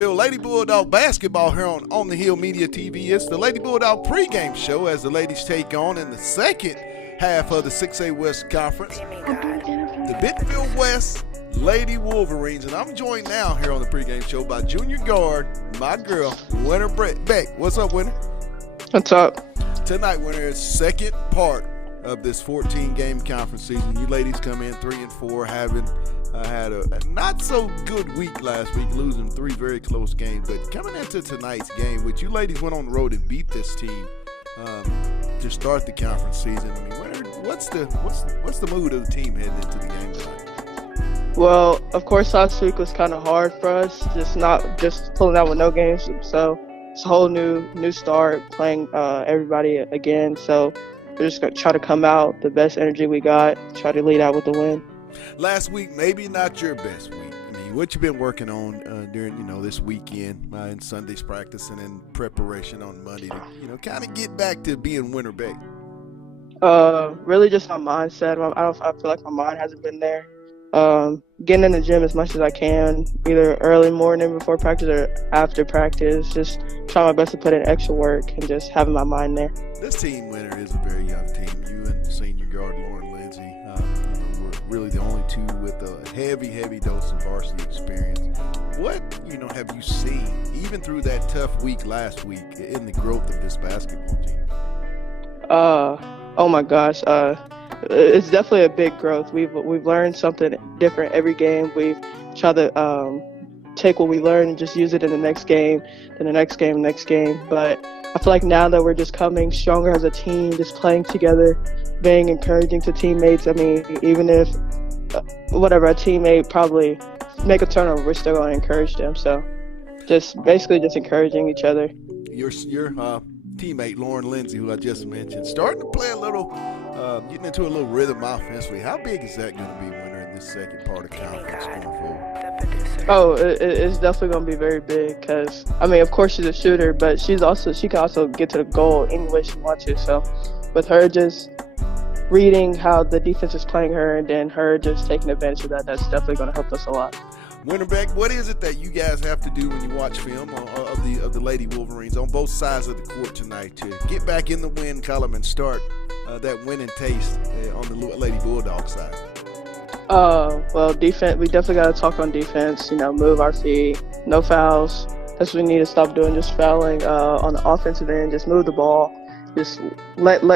Lady Bulldog basketball here on the Hill Media TV. It's the Lady Bulldog pregame show as the ladies take on in the second half of the 6A West Conference the Bentonville West Lady Wolverines. And I'm joined now here on the pregame show by junior guard, my girl, Winter Beck. What's up, Winter? What's up? Tonight, Winter, is second part of this 14-game conference season. You ladies come in 3-4, having had a not so good week last week, losing 3 very close games. But coming into tonight's game, which you ladies went on the road and beat this team to start the conference season. I mean, Winter, what's the mood of the team heading into the game tonight? Well, of course, last week was kind of hard for us, just pulling out with no games. So it's a whole new start, playing everybody again. So we're just going to try to come out the best energy we got, try to lead out with the win. Last week, maybe not your best week. I mean, what you been working on during, this weekend in Sunday's practice and in preparation on Monday to, kind of get back to being Winter Beck? Really just my mindset. I feel like my mind hasn't been there. Getting in the gym as much as I can, either early morning before practice or after practice, just trying my best to put in extra work and just having my mind there. This team, Winter, is a very young team. You and senior guard Lauren Lindsay were really the only two with a heavy dose of varsity experience. What, have you seen, even through that tough week last week, in the growth of this basketball team? Oh my gosh. It's definitely a big growth. We've learned something different every game. We've tried to take what we learned and just use it in the next game, then the next game. But I feel like now that we're just coming stronger as a team, just playing together, being encouraging to teammates. I mean, even if a teammate probably make a turnover, we're still going to encourage them. So just basically just encouraging each other. Your teammate Lauren Lindsay, who I just mentioned, starting to play a little, getting into a little rhythm offensively. How big is that going to be, Winter, in this second part of conference going forward? Oh, it's definitely going to be very big because, of course she's a shooter, but she can also get to the goal any way she wants to. So with her just reading how the defense is playing her and then her just taking advantage of that, that's definitely going to help us a lot. Winter Beck, what is it that you guys have to do when you watch film of the Lady Wolverines on both sides of the court tonight to get back in the win column and start that winning taste on the Lady Bulldog side? Well, defense. We definitely got to talk on defense. Move our feet, no fouls. That's what we need to stop doing. Just fouling on the offensive end. Just move the ball. Just let the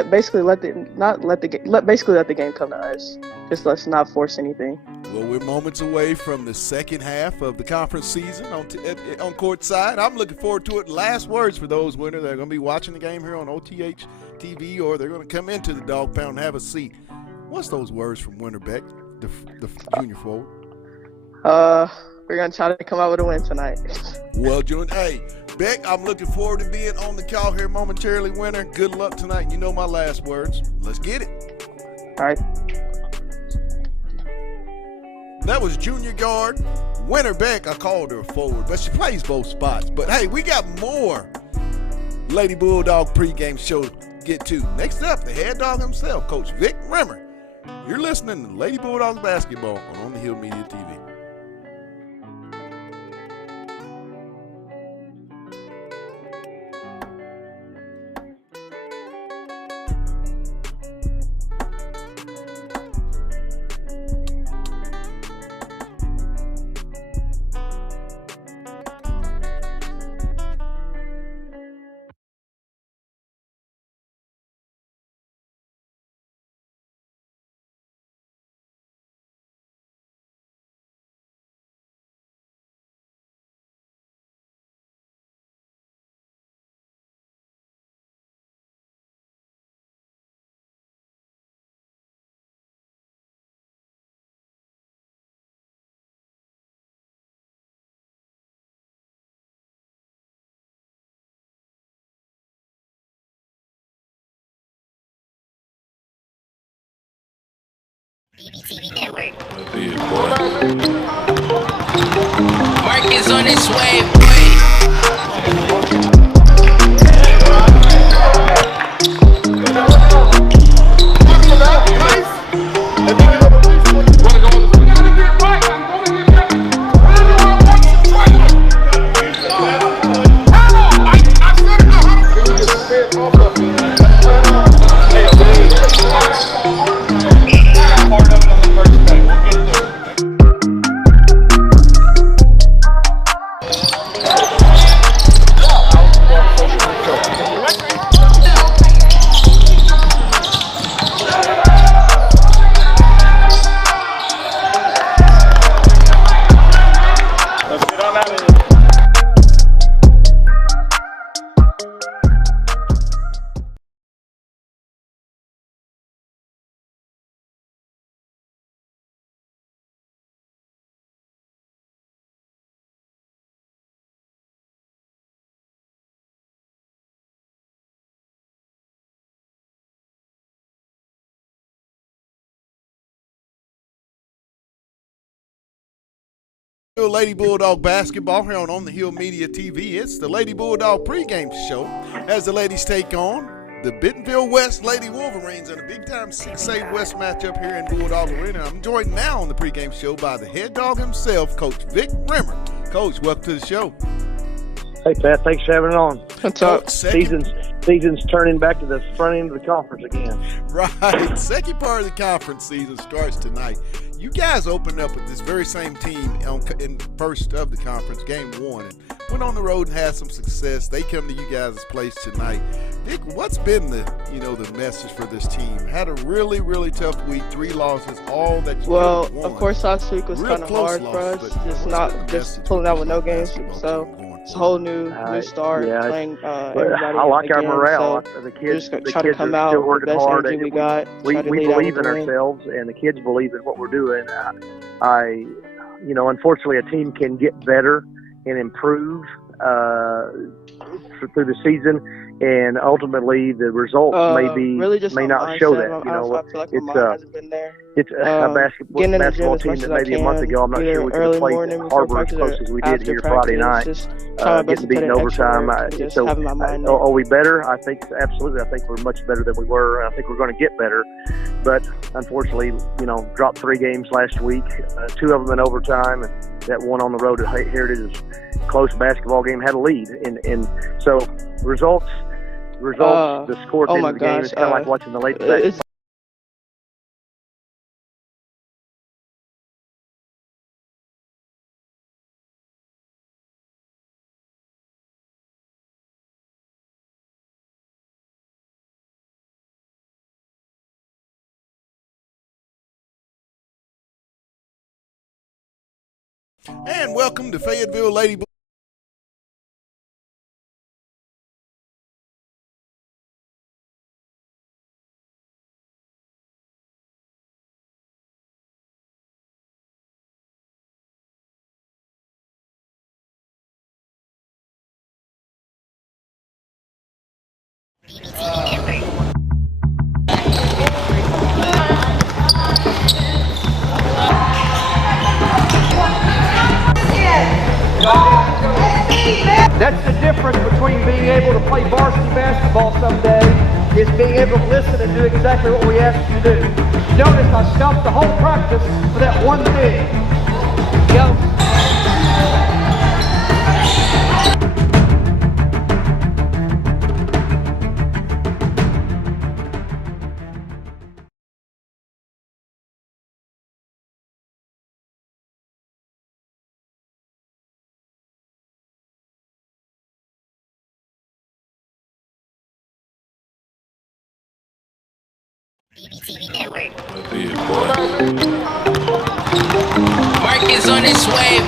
game come to us. Just let's not force anything. Well, we're moments away from the second half of the conference season on court side. I'm looking forward to it. Last words for those, Winter, that are going to be watching the game here on OTH TV, or they're going to come into the Dog Pound and have a seat. What's those words from Winter Beck, the junior forward? We're going to try to come out with a win tonight. Well, June, hey, Beck, I'm looking forward to being on the call here momentarily, Winter. Good luck tonight. You know my last words. Let's get it. All right. That was junior guard Winter Beck. I called her a forward, but she plays both spots. But, hey, we got more Lady Bulldog pregame show to get to. Next up, the head dog himself, Coach Vic Rimmer. You're listening to Lady Bulldogs basketball on the Hill Media TV. BBTV Network. Mark is on his way, Lady Bulldog basketball here on the Hill Media TV. It's the Lady Bulldog pregame show as the ladies take on the Bentonville West Lady Wolverines in a big-time 6A West matchup here in Bulldog Arena. I'm joined now on the pregame show by the head dog himself, Coach Vic Rimmer. Coach, welcome to the show. Hey, Pat. Thanks for having it on. What's up? Season's turning back to the front end of the conference again. Right. Second part of the conference season starts tonight. You guys opened up with this very same team in first of the conference, game one, and went on the road and had some success. They come to you guys' place tonight. Vic, what's been the message for this team? Had a really, really tough week, 3 losses, all that you won. Well, of course, last week was kind of hard for us. Just pulling out with no games. So it's a whole new start, playing everybody. I like again, our morale. So the kids, we're just trying to come out still with working the best hard. energy we got. We believe in ourselves, and the kids believe in what we're doing. Unfortunately, a team can get better and improve through the season, and ultimately the results may not show that. I feel like my mind hasn't been there. It's a basketball team that maybe a month ago I'm not sure we could have played Harbor as close as we did here Friday night, getting beaten in overtime. Are we better? I think absolutely. I think we're much better than we were. I think we're going to get better, but unfortunately, dropped 3 games last week, 2 of them in overtime, and that one on the road at Heritage is a close basketball game, had a lead, and so results. The score at the end of the game is kind of like watching the late night. And welcome to Fayetteville Lady Bulldog. That's the difference between being able to play varsity basketball someday is being able to listen and do exactly what we ask you to do. Notice I stopped the whole practice for that one thing. Go. BBTV Network. Mark is on his way,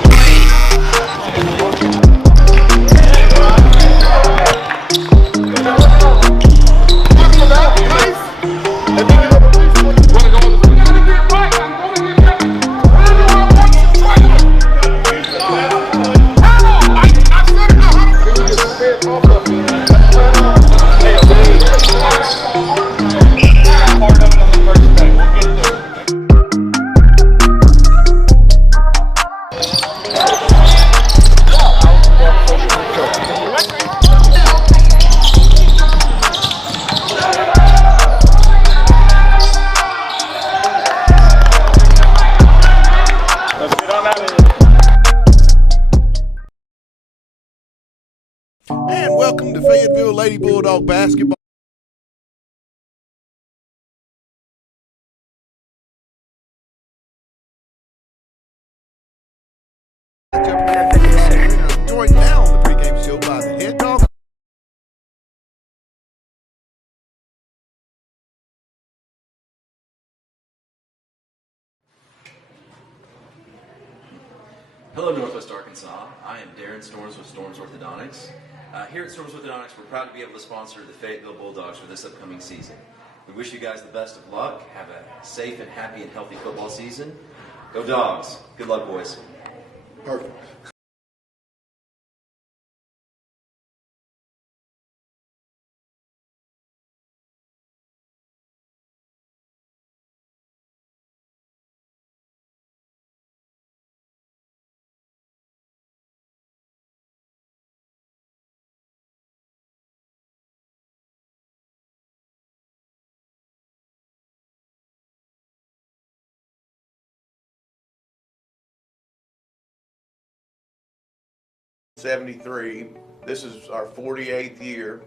And welcome to Fayetteville Lady Bulldog basketball. I'm joined now on the pregame show by the head dog. Hello, Northwest Arkansas. I am Darren Storms with Storms Orthodontics. Here at Storms Orthodontics, we're proud to be able to sponsor the Fayetteville Bulldogs for this upcoming season. We wish you guys the best of luck. Have a safe and happy and healthy football season. Go Dogs. Good luck, boys. Perfect. 73. This is our 48th year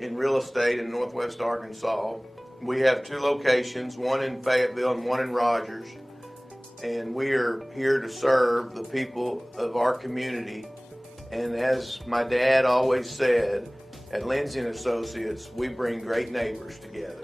in real estate in Northwest Arkansas. We have 2 locations, one in Fayetteville and one in Rogers, and we are here to serve the people of our community. And as my dad always said, at Lindsay & Associates, we bring great neighbors together.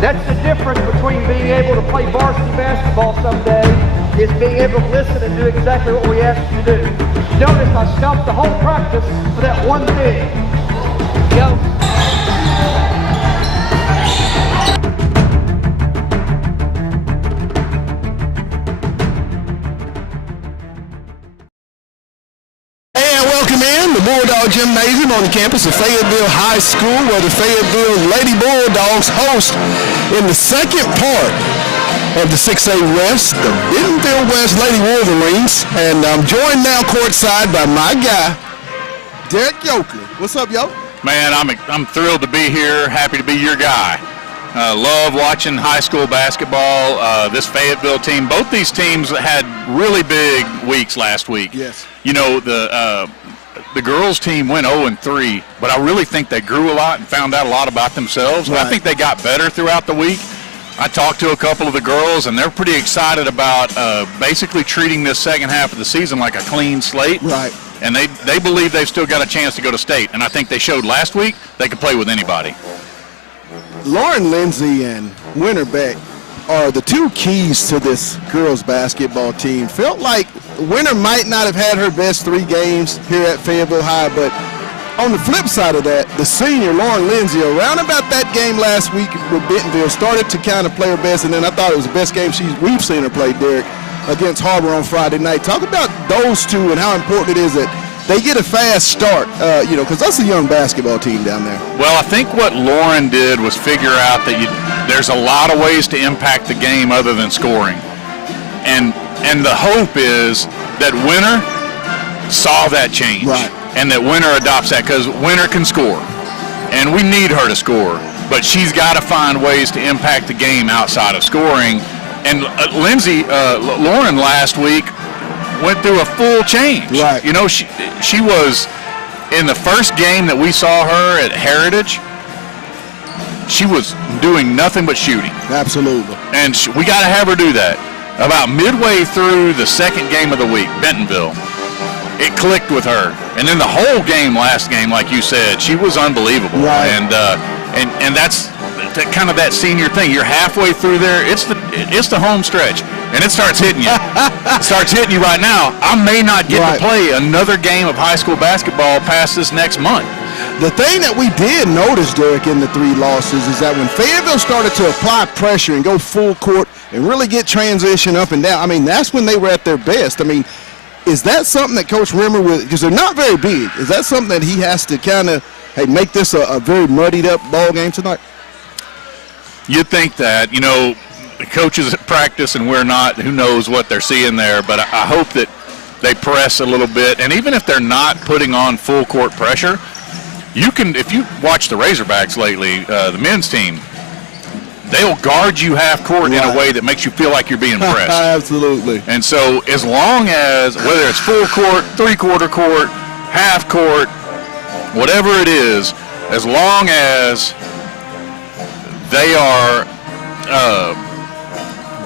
That's the difference between being able to play varsity basketball someday is being able to listen and do exactly what we ask you to do. Notice I stopped the whole practice for that one thing. Go. Welcome in the Bulldog Gymnasium on the campus of Fayetteville High School, where the Fayetteville Lady Bulldogs host in the second part of the 6A West, the Bentonville West Lady Wolverines. And I'm joined now courtside by my guy, Derek Yoakley. What's up, yo? Man, I'm thrilled to be here, happy to be your guy. Love watching high school basketball. This Fayetteville team, both these teams had really big weeks last week. Yes. You know, the girls team went 0-3, but I really think they grew a lot and found out a lot about themselves. Right. I think they got better throughout the week. I talked to a couple of the girls, and they're pretty excited about basically treating this second half of the season like a clean slate. Right. And they believe they've still got a chance to go to state, and I think they showed last week they could play with anybody. Lauren Lindsay and Winter Beck are the 2 keys to this girls basketball team. Felt like Winter might not have had her best 3 games here at Fayetteville High, but on the flip side of that, the senior Lauren Lindsay, around about that game last week with Bentonville, started to kind of play her best, and then I thought it was the best game we've seen her play, Derek, against Harbor on Friday night. Talk about those 2 and how important it is that they get a fast start, because that's a young basketball team down there. Well, I think what Lauren did was figure out that there's a lot of ways to impact the game other than scoring. And the hope is that Winter saw that change. Right. And that Winter adopts that, because Winter can score. And we need her to score. But she's got to find ways to impact the game outside of scoring. And Lauren last week went through a full change. Right. You know, she was in the first game that we saw her at Heritage. She was doing nothing but shooting. Absolutely. And we got to have her do that. About midway through the second game of the week, Bentonville, it clicked with her. And then the whole game, last game, like you said, she was unbelievable. Right. And that's kind of that senior thing. You're halfway through there. It's the home stretch, and it starts hitting you. It starts hitting you right now. I may not get to play another game of high school basketball past this next month. The thing that we did notice, Derek, in the 3 losses is that when Fayetteville started to apply pressure and go full court and really get transition up and down, I mean, that's when they were at their best. I mean, is that something that Coach Rimmer, because they're not very big, is that something that he has to kind of, make this a very muddied up ball game tonight? You'd think that, the coaches at practice and we're not, who knows what they're seeing there, but I hope that they press a little bit. And even if they're not putting on full court pressure, if you watch the Razorbacks lately, the men's team, they'll guard you half court in a way that makes you feel like you're being pressed. Absolutely. And so as long as, whether it's full court, 3/4 court, half court, whatever it is, as long as they are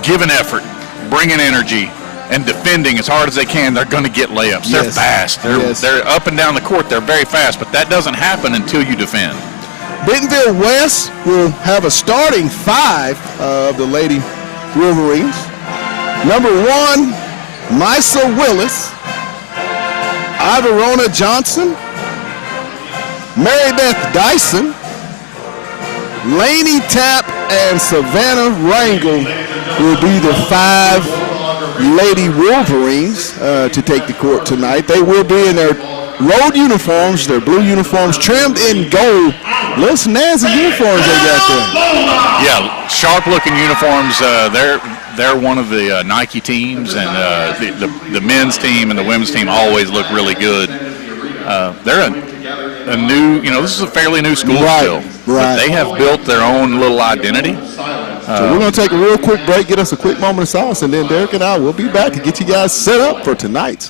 giving effort, bringing energy, and defending as hard as they can, they're going to get layups. They're fast. They're up and down the court. They're very fast, but that doesn't happen until you defend. Bentonville West will have a starting 5 of the Lady Wolverines. Number 1, Misa Willis, Ivorona Johnson, Mary Beth Dyson, Laney Tapp, and Savannah Rangel will be the 5 Lady Wolverines to take the court tonight. They will be in their road uniforms, their blue uniforms, trimmed in gold. Little snazzy uniforms they got there. Yeah, sharp-looking uniforms. They're one of the Nike teams, and the men's team and the women's team always look really good. They're a new, this is a fairly new school still. But they have built their own little identity. So we're going to take a real quick break, get us a quick moment of silence, and then Derek and I will be back and get you guys set up for tonight's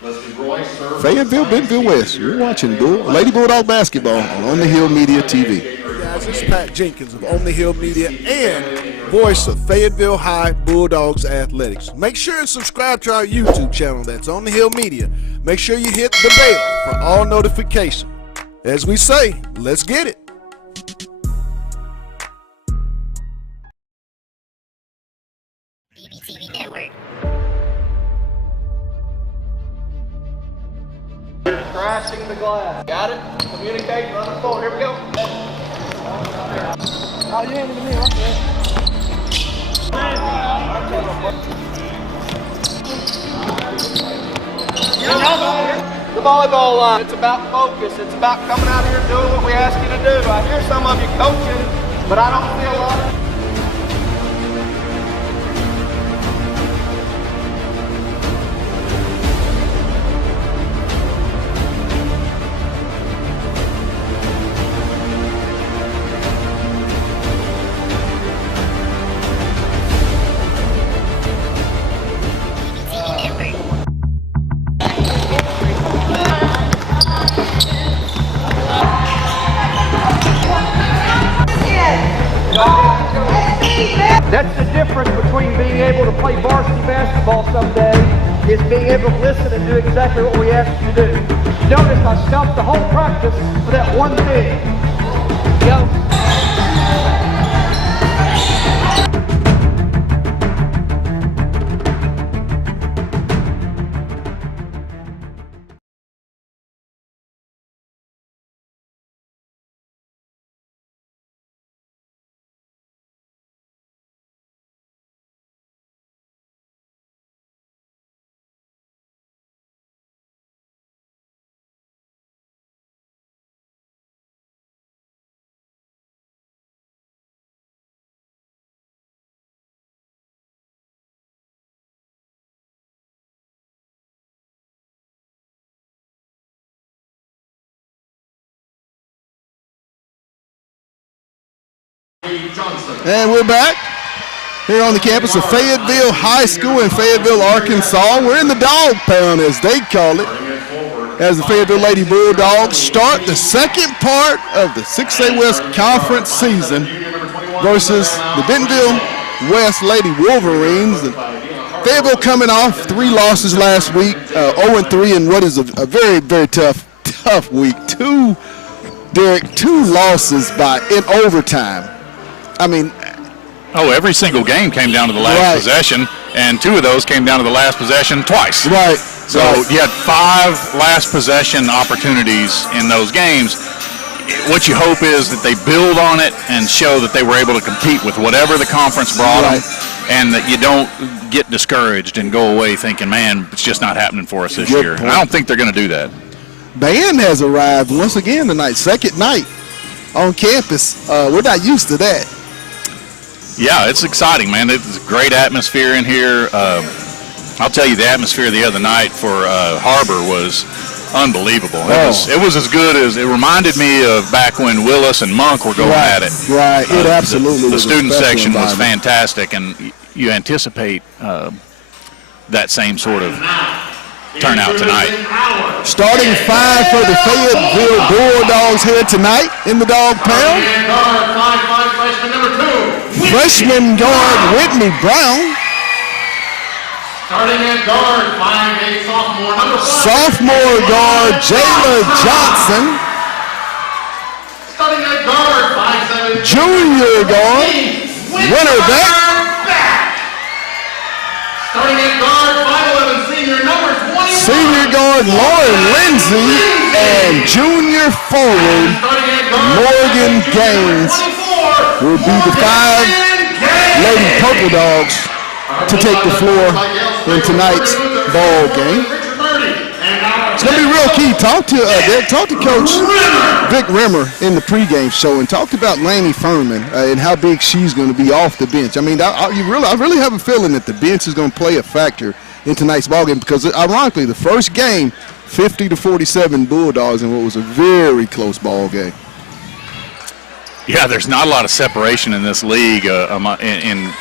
Fayetteville, Bentonville West. You're watching Lady Bulldog basketball on On the Hill Media TV. Hey guys, this is Pat Jenkins of On the Hill Media and voice of Fayetteville High Bulldogs Athletics. Make sure and subscribe to our YouTube channel. That's On the Hill Media. Make sure you hit the bell for all notifications. As we say, let's get it. BBTV Network. Crashing the glass. Got it? Communicate, run the forward. Here we go. Oh, you handed to me. The volleyball line, it's about focus. It's about coming out here and doing what we ask you to do. I hear some of you coaching, but I don't see a lot of That's the difference between being able to play varsity basketball someday is being able to listen and do exactly what we ask you to do. Notice I stopped the whole practice for that one thing. Go. And we're back here on the campus of Fayetteville High School in Fayetteville, Arkansas. We're in the dog pound, as they call it, as the Fayetteville Lady Bulldogs start the second part of the 6A West Conference season versus the Bentonville West Lady Wolverines. Fayetteville coming off 3 losses last week, 0-3 in what is a very, very tough week. Two losses in overtime. I mean, every single game came down to the last possession, and 2 of those came down to the last possession twice. Right. So you had 5 last possession opportunities in those games. What you hope is that they build on it and show that they were able to compete with whatever the conference brought them, and that you don't get discouraged and go away thinking, man, it's just not happening for us this year. And I don't think they're going to do that. Band has arrived once again tonight, second night on campus. We're not used to that. Yeah, it's exciting, man. It's a great atmosphere in here. I'll tell you, the atmosphere the other night for Harbor was unbelievable. It was as good as, it reminded me of back when Willis and Monk were going at it. Right, it absolutely the was. The student section was fantastic, and you anticipate that same sort of turnout tonight. Starting 5 for the Fayetteville Bulldogs here tonight in the dog pound. Freshman guard Whitney Brown. Starting at guard, 5'8" sophomore, number 5. Sophomore guard Jayla Johnson. Starting at guard, 5'7". Junior guard Winter Beck. Starting at guard, 5'11", senior number 20. Senior guard Lauren Lindsay and junior forward Morgan Gaines will be the 5 Lady Purple Dogs to take the floor in tonight's ball game. It's going to be real key. Talk to Coach Vic Rimmer in the pregame show and talked about Laney Furman and how big she's going to be off the bench. I mean, I really have a feeling that the bench is going to play a factor in tonight's ball game because, ironically, the first game, 50-47 Bulldogs in what was a very close ball game. Yeah, there's not a lot of separation in this league in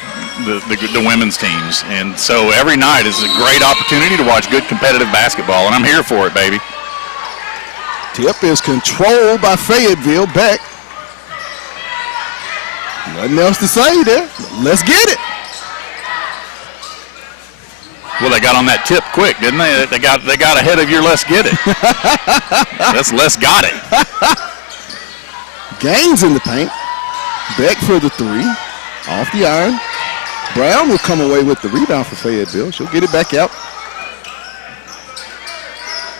the women's teams. And so every night is a great opportunity to watch good competitive basketball, and I'm here for it, baby. Tip is controlled by Fayetteville. Beck. Nothing else to say there. Let's get it. Well, they got on that tip quick, didn't they? They got ahead of your let's get it. That's let's got it. Gaines in the paint. Beck for the three. Off the iron. Brown will come away with the rebound for Fayetteville. She'll get it back out.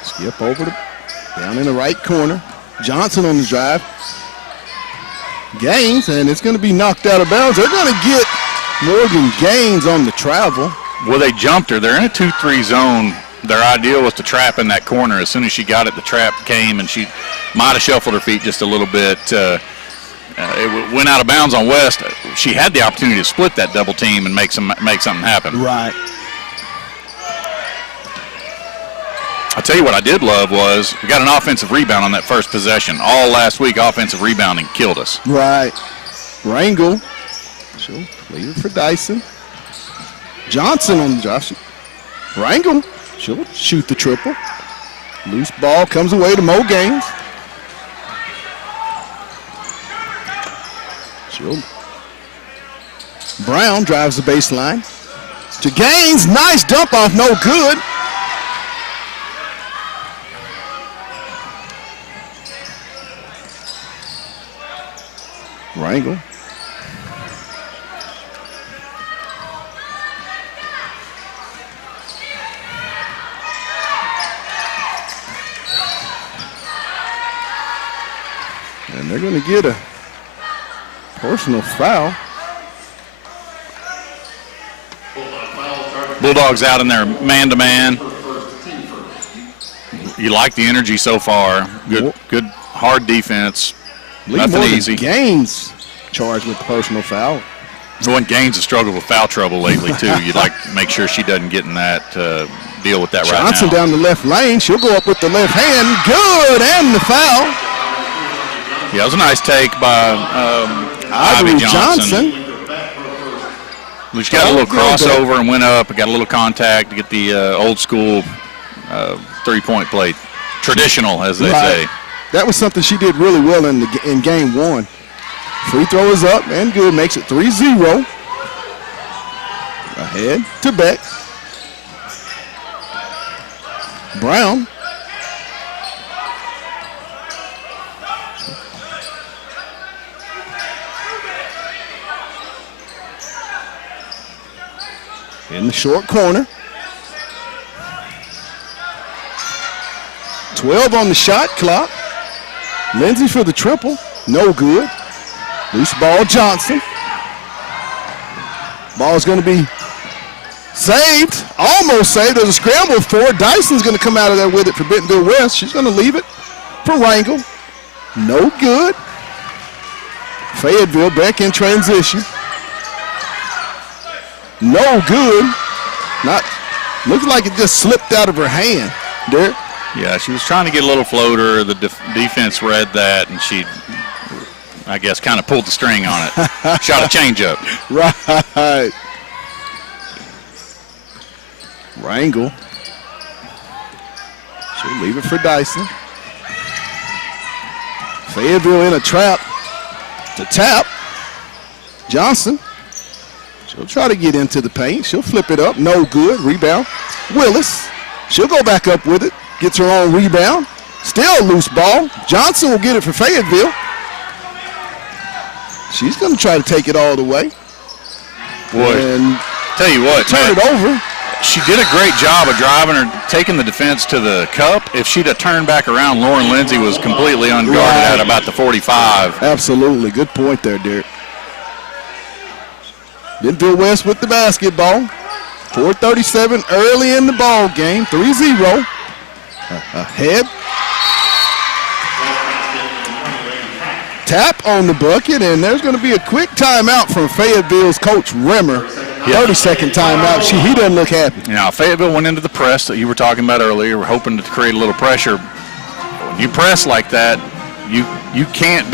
Skip over down in the right corner. Johnson on the drive. Gaines, and it's going to be knocked out of bounds. They're going to get Morgan Gaines on the travel. Well, they jumped her. They're in a 2-3 zone. Their idea was to trap in that corner. As soon as she got it, the trap came, and she might have shuffled her feet just a little bit. It went out of bounds on West. She had the opportunity to split that double team and make something happen. Right. I'll tell you what I did love was we got an offensive rebound on that first possession. All last week, offensive rebounding killed us. Right. Rangel. She'll leave it for Dyson. Johnson on the drive. Rangel. She'll shoot the triple. Loose ball comes away to Mo Gaines. Brown drives the baseline. To Gaines. Nice dump off. No good. Rangel. And they're going to get a personal foul. Bulldogs out in there man-to-man. You like the energy so far. Good hard defense. Nothing easy. Gaines charged with personal foul. When Gaines has struggled with foul trouble lately, too. You'd like to make sure she doesn't get in that, deal with that Johnson right now. down the left lane. She'll go up with the left hand. Good, and the foul. Yeah, it was a nice take by Ivy Johnson. She got a little crossover and went up and got a little contact to get the old school three-point play. Traditional, as they say. That was something she did really well in game one. Free throw is up and good. Makes it 3-0. Ahead to Beck. Brown. In the short corner. 12 on the shot clock. Lindsay for the triple. No good. Loose ball, Johnson. Ball's going to be saved. Almost saved. There's a scramble for it. Dyson's going to come out of there with it for Bentonville West. She's going to leave it for Rangel. No good. Fayetteville back in transition. No good. Looks like it just slipped out of her hand. Derek? Yeah, she was trying to get a little floater. The defense read that, and she, I guess, kind of pulled the string on it. Shot a changeup. Right. Rangel. She'll leave it for Dyson. Fayetteville in a trap to tap. Johnson. She'll try to get into the paint. She'll flip it up. No good. Rebound. Willis. She'll go back up with it. Gets her own rebound. Still a loose ball. Johnson will get it for Fayetteville. She's going to try to take it all the way. Boy, and tell you what, turn it over. She did a great job of driving her, taking the defense to the cup. If she'd have turned back around, Lauren Lindsay was completely unguarded at about the 45. Absolutely. Good point there, Derek. Bentonville West with the basketball. 4:37 early in the ball game. 3-0. Ahead. Tap on the bucket, and there's going to be a quick timeout from Fayetteville's coach Rimmer. 30-second timeout. He doesn't look happy. Now, Fayetteville went into the press that you were talking about earlier. We're hoping to create a little pressure. When you press like that, you can't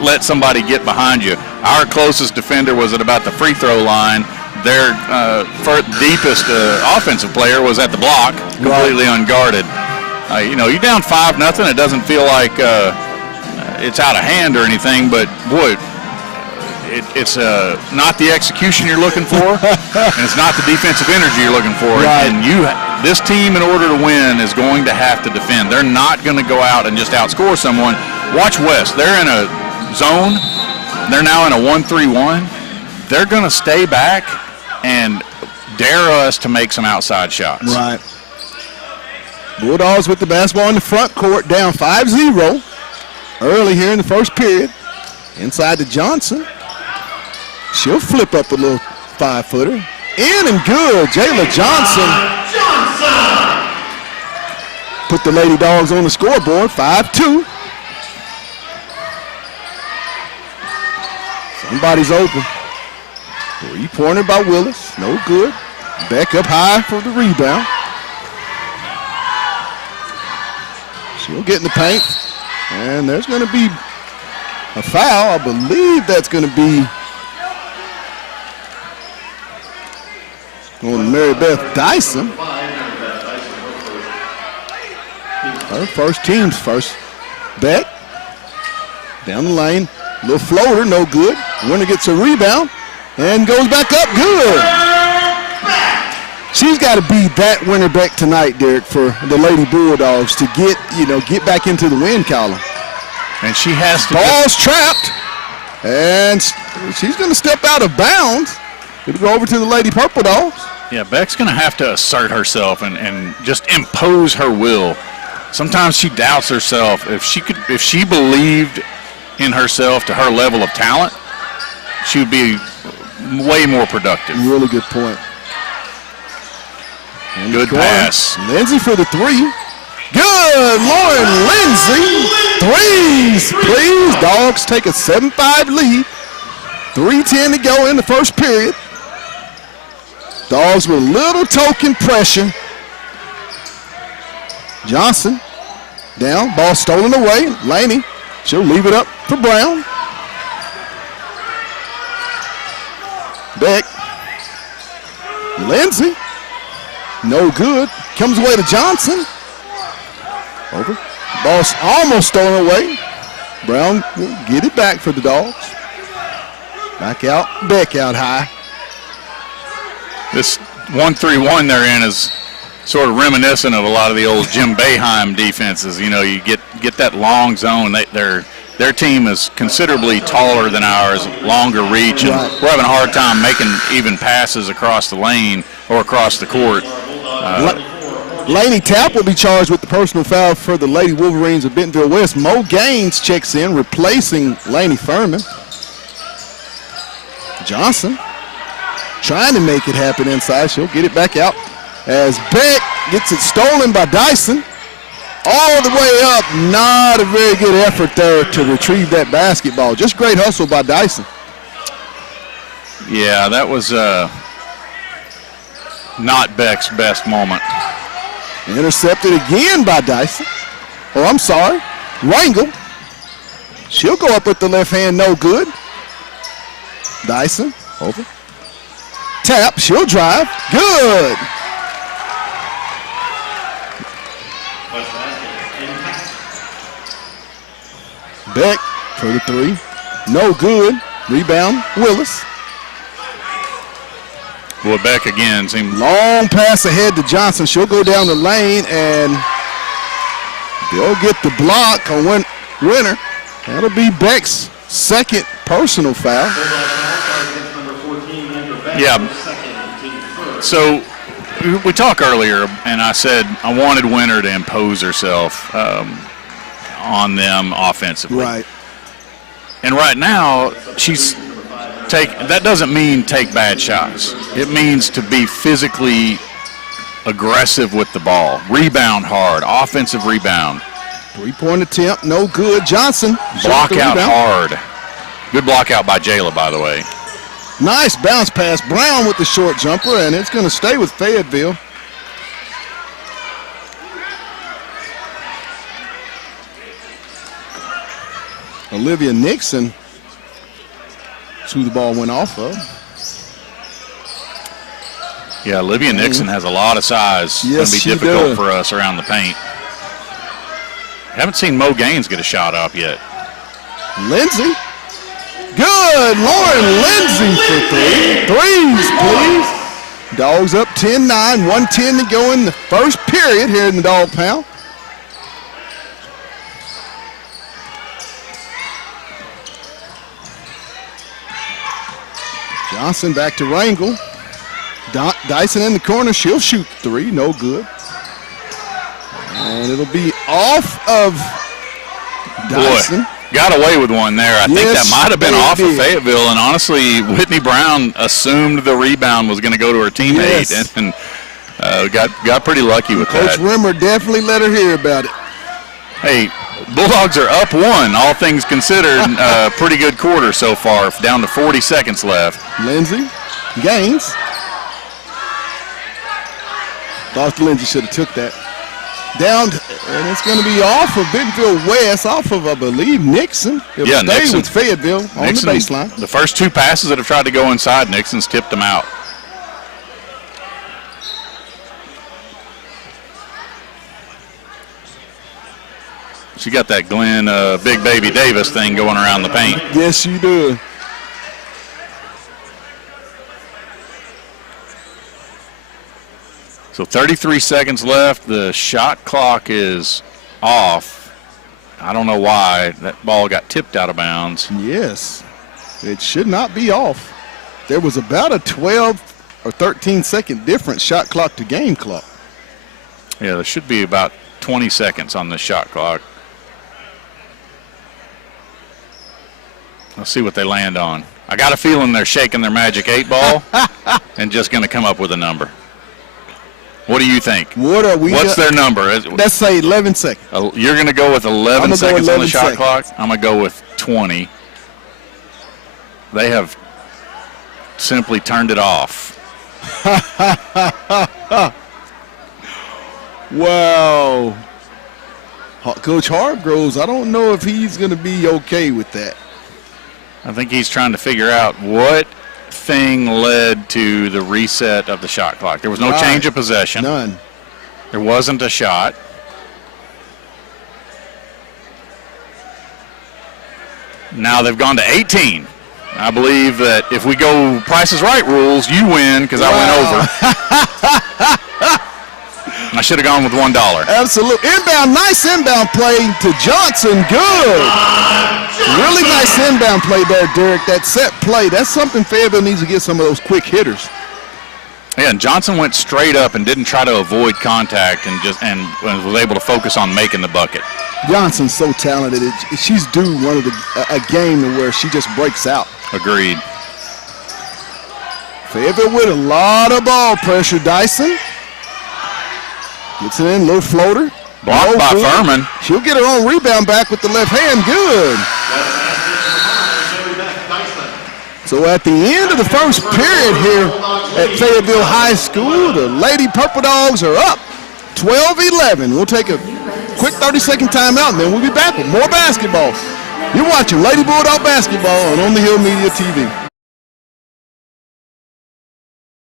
let somebody get behind you. Our closest defender was at about the free throw line. Their deepest offensive player was at the block, completely unguarded. You're down 5-0. It doesn't feel like it's out of hand or anything, but boy, it's not the execution you're looking for, and it's not the defensive energy you're looking for. Right. And this team, in order to win, is going to have to defend. They're not going to go out and just outscore someone. Watch West. They're in a zone. They're now in a 1-3-1. They're going to stay back and dare us to make some outside shots. Right. Bulldogs with the basketball in the front court, down 5-0 early here in the first period. Inside to Johnson. She'll flip up a little 5-footer. In and good. Jayla Johnson put the Lady Dogs on the scoreboard, 5-2. Somebody's open. 3-pointer by Willis. No good. Beck up high for the rebound. She'll get in the paint. And there's going to be a foul. I believe that's going to be on Mary Beth Dyson. Her first, team's first. Beck down the lane. Little floater, no good. Winner gets a rebound and goes back up, good. She's got to beat that Winner Beck tonight, Derek, for the Lady Bulldogs to get back into the win column. And she has to. Ball's trapped, and she's going to step out of bounds. It'll go over to the Lady Purple Dogs. Yeah, Beck's going to have to assert herself and just impose her will. Sometimes she doubts herself. If she believed in herself to her level of talent, she would be way more productive. Really good point. And good pass. Lindsay for the three. Good, Lauren Lindsay. Threes, please. Dogs take a 7-5 lead. 3:10 to go in the first period. Dogs with a little token pressure. Johnson down, ball stolen away. Laney, she'll leave it up for Brown. Beck. Lindsay. No good. Comes away to Johnson. Over. Ball's almost stolen away. Brown will get it back for the Dogs. Back out. Beck out high. This 1-3-1 they're in is sort of reminiscent of a lot of the old Jim Boeheim defenses. You get that long zone. Their team is considerably taller than ours, longer reach, and we're having a hard time making even passes across the lane or across the court. Laney Tapp will be charged with the personal foul for the Lady Wolverines of Bentonville West. Mo Gaines checks in, replacing Laney Furman. Johnson trying to make it happen inside. She'll get it back out as Beck gets it stolen by Dyson. All the way up. Not a very good effort there to retrieve that basketball. Just great hustle by Dyson. Yeah, that was not Beck's best moment. Intercepted again by Dyson. Oh, I'm sorry. Rangel. She'll go up with the left hand, no good. Dyson, over. Tap, she'll drive. Good. Beck for the three. No good. Rebound, Willis. Boy, Beck again seemed long pass ahead to Johnson. She'll go down the lane and they'll get the block on Winner. That'll be Beck's second personal foul. Yeah. So we talked earlier, and I said I wanted Winner to impose herself on them offensively. Right. And right now, she's that doesn't mean take bad shots. It means to be physically aggressive with the ball, rebound hard, offensive rebound. 3-point attempt, no good. Johnson. Block out hard. Good block out by Jayla, by the way. Nice bounce pass. Brown with the short jumper, and it's going to stay with Fayetteville. Olivia Nixon, that's who the ball went off of. Yeah, Olivia Nixon has a lot of size. Yes, it's going to be difficult for us around the paint. Haven't seen Mo Gaines get a shot up yet. Lindsay. Good. Lauren Lindsay for three. Threes, please. Dogs up 10-9, 1:10 to go in the first period here in the Dog Pound. Johnson back to Rangel. Dyson in the corner. She'll shoot three. No good. And it'll be off of Dyson. Boy, got away with one there. I think that might have been off of Fayetteville. And honestly, Whitney Brown assumed the rebound was going to go to her teammate. Yes. And got pretty lucky with that. Coach Rimmer definitely let her hear about it. Hey, Bulldogs are up one, all things considered. Pretty good quarter so far, down to 40 seconds left. Lindsay, Gaines. Thought Lindsay should have took that. Down, and it's going to be off of Bentonville West, off of, I believe, Nixon. It'll stay Nixon. With Fayetteville on the baseline. The first two passes that have tried to go inside, Nixon's tipped them out. She got that Glenn Big Baby Davis thing going around the paint. Yes, you do. So 33 seconds left. The shot clock is off. I don't know why. That ball got tipped out of bounds. Yes. It should not be off. There was about a 12 or 13 second difference shot clock to game clock. Yeah, there should be about 20 seconds on the shot clock. Let's see what they land on. I got a feeling they're shaking their magic 8-ball and just going to come up with a number. What do you think? What's their number? Let's say 11 seconds. You're going to go with 11 seconds on the shot clock? I'm going to go with 20. They have simply turned it off. Wow. Coach Hargroves, I don't know if he's going to be okay with that. I think he's trying to figure out what thing led to the reset of the shot clock. There was no change of possession. None. There wasn't a shot. Now they've gone to 18. I believe that if we go Price is Right rules, you win because I went over. I should have gone with $1. Absolutely. Inbound, nice inbound play to Johnson. Good. Really nice inbound play there, Derek. That set play, that's something Fayetteville needs to get some of those quick hitters. Yeah, and Johnson went straight up and didn't try to avoid contact and was able to focus on making the bucket. Johnson's so talented. She's due a game where she just breaks out. Agreed. Fayetteville with a lot of ball pressure. Dyson gets it in, little floater. Blocked by Furman. She'll get her own rebound back with the left hand. Good. So at the end of the first period here at Fayetteville High School, the Lady Purple Dogs are up 12-11. We'll take a quick 30-second timeout, and then we'll be back with more basketball. You're watching Lady Bulldog Basketball on the Hill Media TV.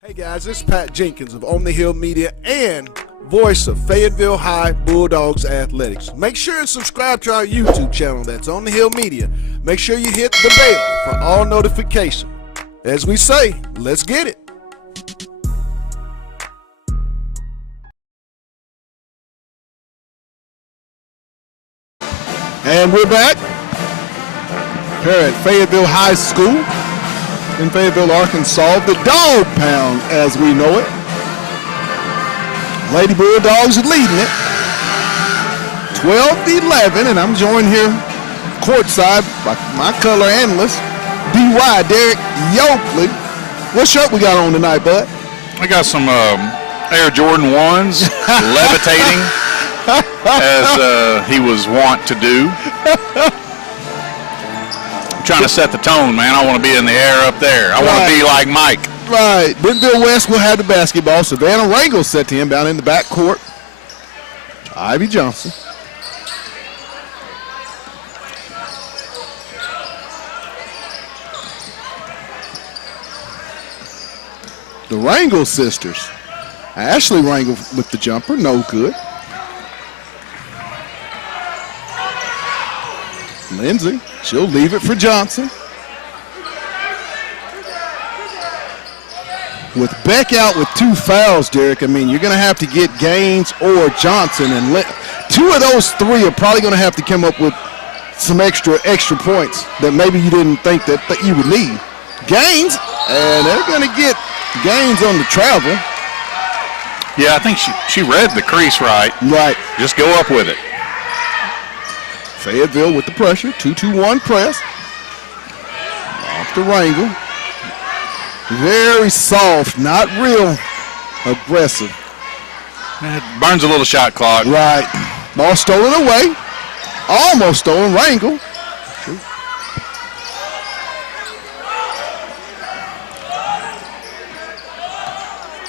Hey guys, this is Pat Jenkins of On the Hill Media and voice of Fayetteville High Bulldogs Athletics. Make sure and subscribe to our YouTube channel that's On the Hill Media. Make sure you hit the bell for all notifications. As we say, let's get it. And we're back here at Fayetteville High School in Fayetteville, Arkansas. The Dog Pound as we know it. Lady Bulldogs are leading it 12-11, and I'm joined here courtside by my color analyst, DY, Derek Yoakley. What shirt we got on tonight, bud? I got some Air Jordan 1s levitating as he was wont to do. I'm trying to set the tone, man. I want to be in the air up there. I want to be like Mike. Right. Bentonville West will have the basketball. Savannah Rangel set to him down in the backcourt. Ivy Johnson. The Rangel sisters. Ashley Rangel with the jumper, no good. Lindsay, she'll leave it for Johnson. With Beck out with 2 fouls, Derek, I mean, you're going to have to get Gaines or Johnson. And 2 of those 3 are probably going to have to come up with some extra points that maybe you didn't think that you would need. Gaines, and they're going to get Gaines on the travel. Yeah, I think she read the crease right. Right. Just go up with it. Fayetteville with the pressure. 2-2-1 press. Off the Rangel. Very soft, not real aggressive. It burns a little shot clock. Right. Ball stolen away. Almost stolen. Rangel.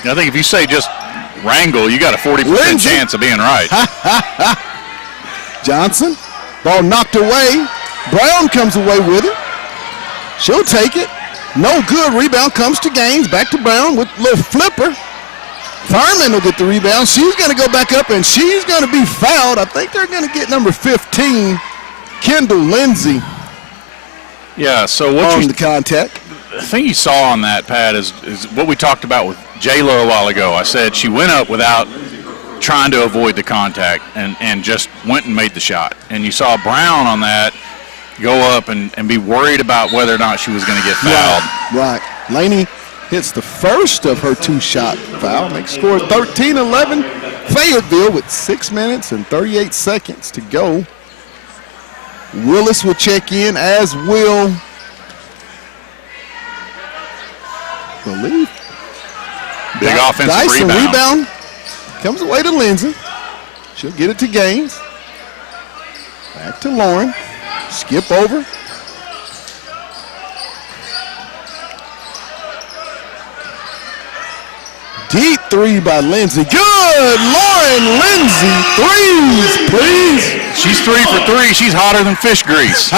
I think if you say just Wrangle, you got a 40% chance of being right. Johnson, ball knocked away. Brown comes away with it. She'll take it. No good. Rebound comes to Gaines. Back to Brown with a little flipper. Thurman will get the rebound. She's going to go back up, and she's going to be fouled. I think they're going to get number 15, Kendall Lindsay. Yeah, so what the contact. The thing you saw on that, Pat, is what we talked about with J-Lo a while ago. I said she went up without trying to avoid the contact and just went and made the shot. And you saw Brown on that go up and be worried about whether or not she was going to get fouled. Right. Laney hits the first of her 2-shot foul. Makes score 13-11. Fayetteville with 6 minutes and 38 seconds to go. Willis will check in, as will, believe, big offensive Dyson rebound. Comes away to Lindsay. She'll get it to Gaines. Back to Lauren. Skip over. Deep 3 by Lindsay. Good! Lauren Lindsay, 3s, please. She's 3 for 3. She's hotter than fish grease.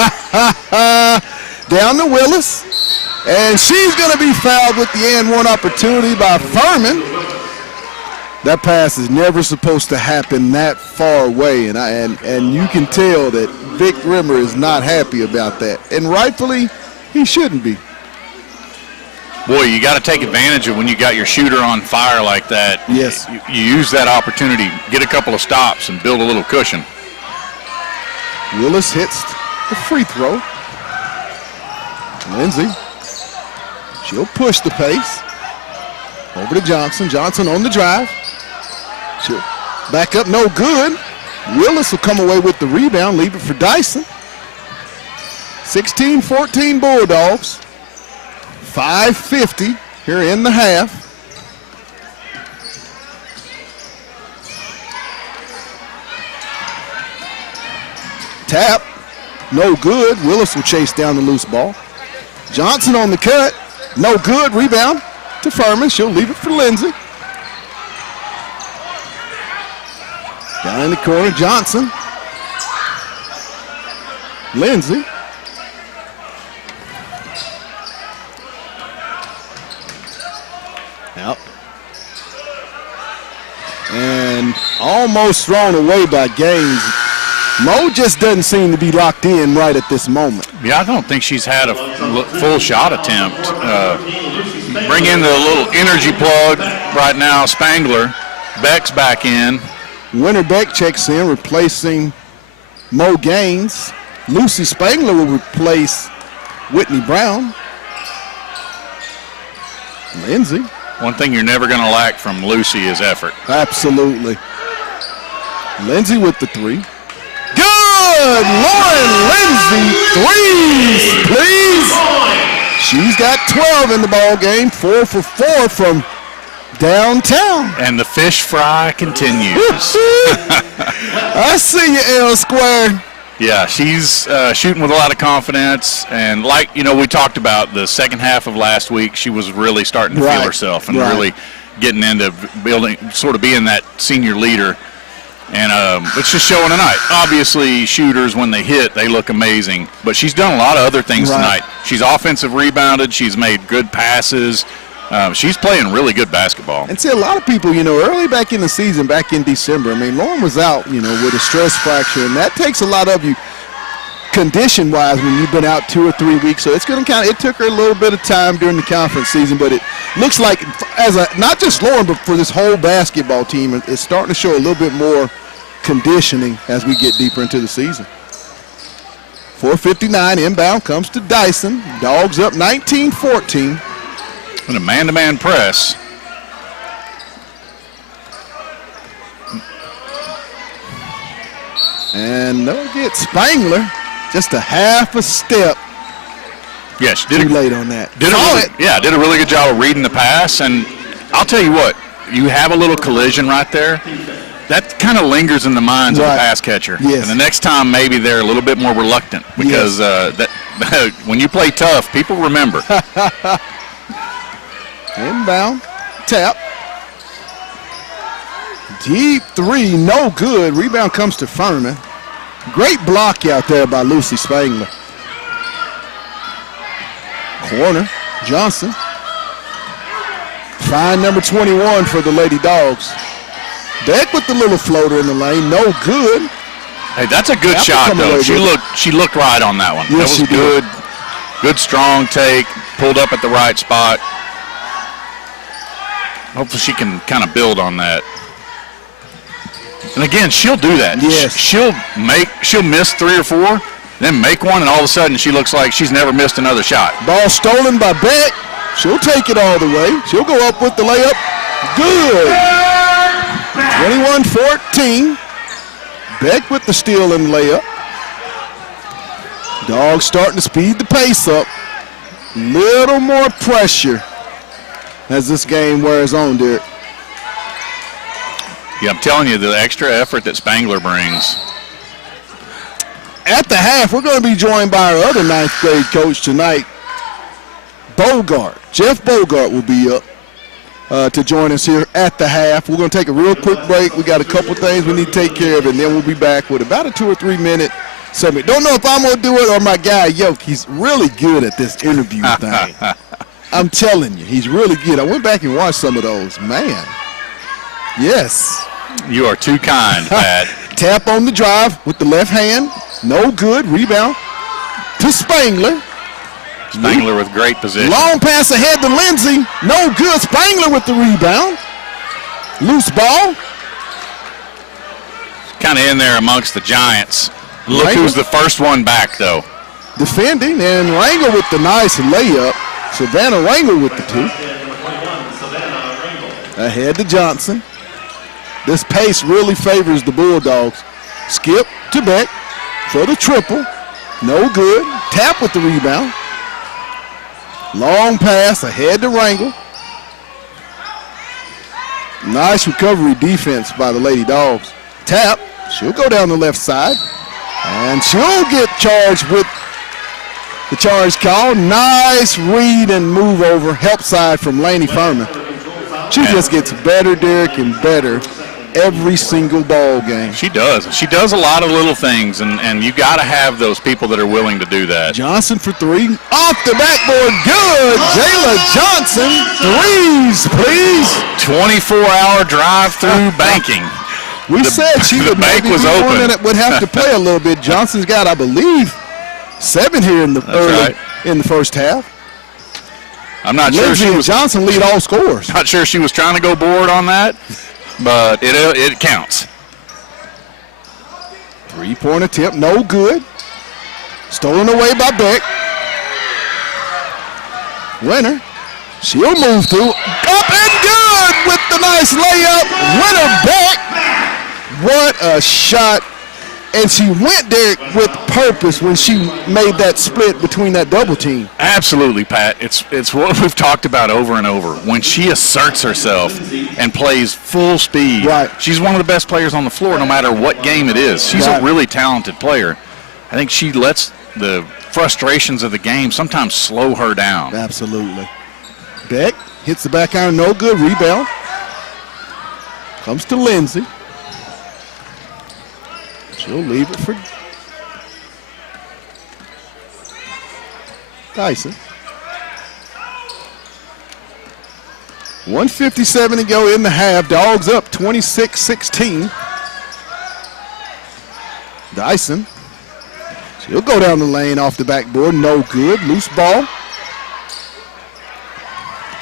Down to Willis. And she's going to be fouled with the and one opportunity by Furman. That pass is never supposed to happen that far away, and you can tell that Vic Rimmer is not happy about that. And rightfully, he shouldn't be. Boy, you got to take advantage of when you got your shooter on fire like that. Yes. You use that opportunity, get a couple of stops, and build a little cushion. Willis hits the free throw. Lindsay, she'll push the pace. Over to Johnson. Johnson on the drive. She'll back up, no good. Willis will come away with the rebound, leave it for Dyson. 16-14 Bulldogs. 5:50 here in the half. Tap, no good. Willis will chase down the loose ball. Johnson on the cut, no good. Rebound to Furman. She'll leave it for Lindsay. Down in the corner, Johnson. Lindsay. Out. And almost thrown away by Gaines. Mo just doesn't seem to be locked in right at this moment. Yeah, I don't think she's had a full shot attempt. Bring in the little energy plug right now, Spangler. Beck's back in. Winter Beck checks in, replacing Mo Gaines. Lucy Spangler will replace Whitney Brown. Lindsay. One thing you're never going to lack from Lucy is effort. Absolutely. Lindsay with the 3. Good! Lauren Lindsay, 3s, please. She's got 12 in the ball game, 4 for 4 from downtown. And the fish fry continues. I see you, L Square. Yeah, she's shooting with a lot of confidence. And like, we talked about the second half of last week, she was really starting to feel herself and really getting into building, sort of being that senior leader. And it's just showing tonight. Obviously, shooters, when they hit, they look amazing. But she's done a lot of other things tonight. She's offensive rebounded. She's made good passes. She's playing really good basketball. And see, a lot of people, early back in the season, back in December, Lauren was out, with a stress fracture. And that takes a lot of you condition-wise when you've been out 2 or 3 weeks. So it's going to it took her a little bit of time during the conference season. But it looks like, not just Lauren, but for this whole basketball team, it's starting to show a little bit more conditioning as we get deeper into the season. 4:59 inbound comes to Dyson. Dogs up 19-14. And a man-to-man press. And they'll get Spangler just a half a step. Yeah, she did too late on that. Did a really good job of reading the pass. And I'll tell you what, you have a little collision right there. That kind of lingers in the minds of the pass catcher. Yes. And the next time, maybe they're a little bit more reluctant because when you play tough, people remember. Inbound, tap. Deep three, no good. Rebound comes to Furman. Great block out there by Lucy Spangler. Corner, Johnson. Fine number 21 for the Lady Dogs. Beck with the little floater in the lane, no good. Hey, that's a good shot though. She looked right on that one. Yes, that was good. Good strong take. Pulled up at the right spot. Hopefully she can kind of build on that. And again, she'll do that. Yes. She'll miss 3 or 4, then make one, and all of a sudden she looks like she's never missed another shot. Ball stolen by Beck. She'll take it all the way. She'll go up with the layup. Good. 21-14. Beck with the steal and layup. Dogs starting to speed the pace up. Little more pressure as this game wears on, Derek. Yeah, I'm telling you, the extra effort that Spangler brings. At the half, we're going to be joined by our other 9th grade coach tonight, Bogart. Jeff Bogart will be up to join us here at the half. We're going to take a real quick break. We got a couple things we need to take care of, and then we'll be back with about a 2 or 3 minute segment. Don't know if I'm going to do it or my guy, Yoke. He's really good at this interview thing. I'm telling you, he's really good. I went back and watched some of those. Man. Yes. You are too kind, Pat. Tap on the drive with the left hand. No good. Rebound to Spangler. Spangler with great position. Long pass ahead to Lindsay. No good. Spangler with the rebound. Loose ball. Kind of in there amongst the Giants. Look who's the first one back, though. Defending, and Rangel with the nice layup. Savannah Rangel with the 2. Ahead to Johnson. This pace really favors the Bulldogs. Skip to Beck for the triple. No good. Tap with the rebound. Long pass ahead to Rangel. Nice recovery defense by the Lady Dogs. Tap. She'll go down the left side. And she'll get charged with the charge call. Nice read and move over. Help side from Laney Furman. She just gets better, Derek, and better every single ball game. She does. She does a lot of little things, and you got to have those people that are willing to do that. Johnson for 3. Off the backboard. Good. Jayla Johnson. 3s, please. 24-hour drive-through banking. We said she would maybe be one that would have to play a little bit. Johnson's got, I believe, 7 here in the first half. I'm not sure she was. Johnson lead all scores. Not sure she was trying to go board on that, but it counts. 3-point attempt, no good. Stolen away by Beck. Winner. She'll move through. Up and good with the nice layup. Winner Beck. What a shot And she went there with purpose when she made that split between that double team. Absolutely, Pat. It's what we've talked about over and over. When she asserts herself and plays full speed, right. She's one of the best players on the floor no matter what game it is. She's a really talented player. I think she lets the frustrations of the game sometimes slow her down. Absolutely. Beck hits the back iron, no good. Rebound. Comes to Lindsay. She'll leave it for Dyson. 1:57 to go in the half. Dogs up 26-16. Dyson. She'll go down the lane off the backboard. No good. Loose ball.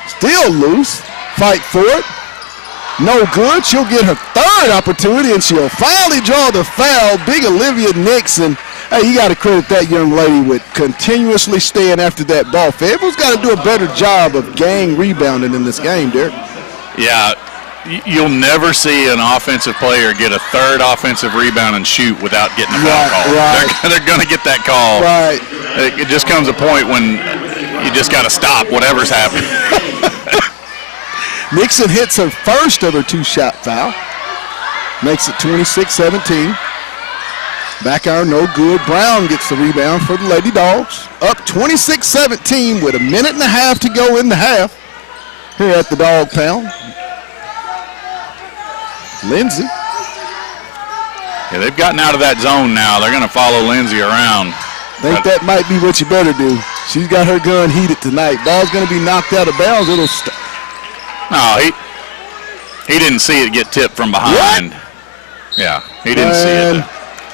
Still loose. Fight for it. No good. She'll get her third opportunity, and she'll finally draw the foul. Big Olivia Nixon. Hey, you got to credit that young lady with continuously staying after that ball. Fayetteville's got to do a better job of gang rebounding in this game, Derek. Yeah, you'll never see an offensive player get a third offensive rebound and shoot without getting a foul call. Right. They're going to get that call. Right. It just comes a point when you just got to stop whatever's happening. Nixon hits her first of her two-shot foul. Makes it 26-17. Back iron, no good. Brown gets the rebound for the Lady Dogs. Up 26-17 with a minute and a half to go in the half here at the Dog Pound. Lindsay. Yeah, they've gotten out of that zone now. They're going to follow Lindsay around. Think that might be what you better do. She's got her gun heated tonight. Ball's going to be knocked out of bounds. It'll No, he didn't see it get tipped from behind. What? Yeah, he didn't see it.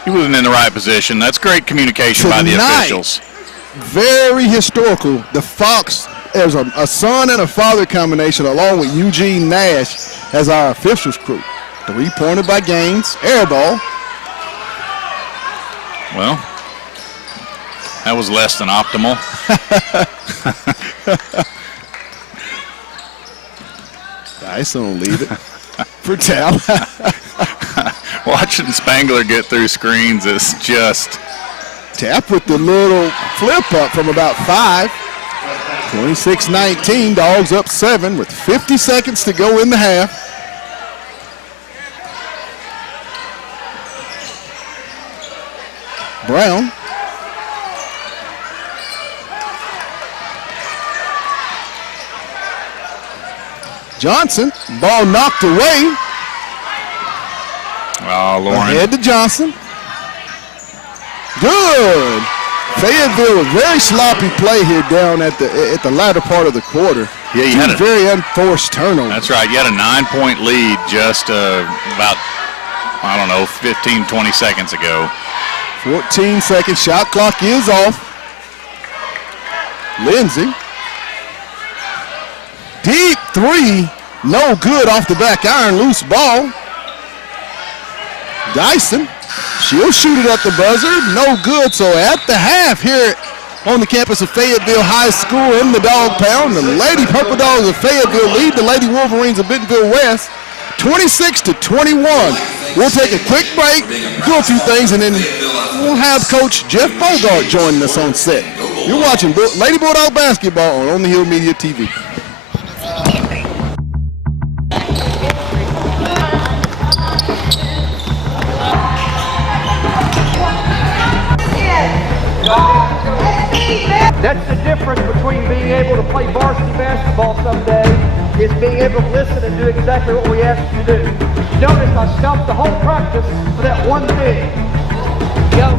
He wasn't in the right position. That's great communication by the officials. Very historical. The Fox, there's a son and a father combination along with Eugene Nash as our officials crew. Three-pointer by Gaines. Air ball. Well, that was less than optimal. Dyson will leave it for Tap. Watching Spangler get through screens is just... Tap with the little flip up from about 5. 26-19, Dogs up 7 with 50 seconds to go in the half. Brown. Johnson, ball knocked away. Oh, Lauren. Ahead to Johnson. Good. Fayetteville, a very sloppy play here down at the latter part of the quarter. Yeah, you had a very unforced turnover. That's right. You had a 9-point lead just about, 15, 20 seconds ago. 14 seconds. Shot clock is off. Lindsay. Deep three. No good off the back iron. Loose ball. Dyson. She'll shoot it at the buzzer. No good. So at the half here on the campus of Fayetteville High School in the Dog Pound, the Lady Purple Dogs of Fayetteville lead the Lady Wolverines of Bentonville West 26-21. We'll take a quick break, do a few things, and then we'll have Coach Jeff Bogart joining us on set. You're watching Lady Bulldog basketball on the Hill Media TV. That's the difference between being able to play varsity basketball someday is being able to listen and do exactly what we asked you to do. Notice I stopped the whole practice for that one thing. Go.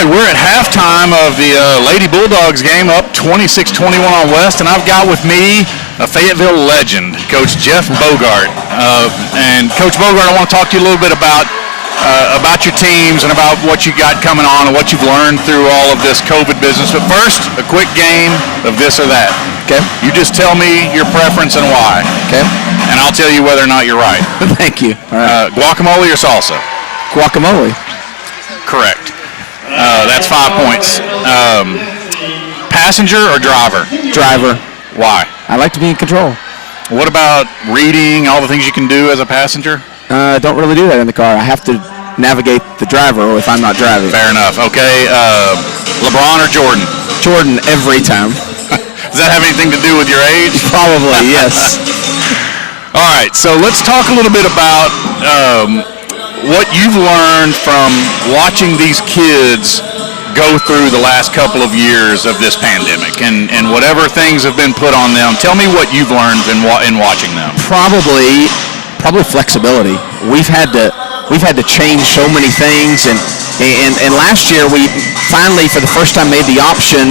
right, we're at halftime of the Lady Bulldogs game, up 26-21 on West, and I've got with me a Fayetteville legend, Coach Jeff Bogart. And Coach Bogart, I want to talk to you a little bit about your teams and about what you got coming on and what you've learned through all of this COVID business. But first, a quick game of this or that. Okay. You just tell me your preference and why. Okay. And I'll tell you whether or not you're right. Thank you. All right. Guacamole or salsa? Guacamole. Correct. That's 5 points. Passenger or driver? Driver. Why? I like to be in control. What about reading, all the things you can do as a passenger? Don't really do that in the car. I have to navigate the driver if I'm not driving. Fair enough. Okay. LeBron or Jordan? Jordan every time. Does that have anything to do with your age? Probably, yes. All right. So let's talk a little bit about what you've learned from watching these kids go through the last couple of years of this pandemic and whatever things have been put on them. Tell me what you've learned in watching them. Probably flexibility. We've had to change so many things, and last year we finally for the first time made the option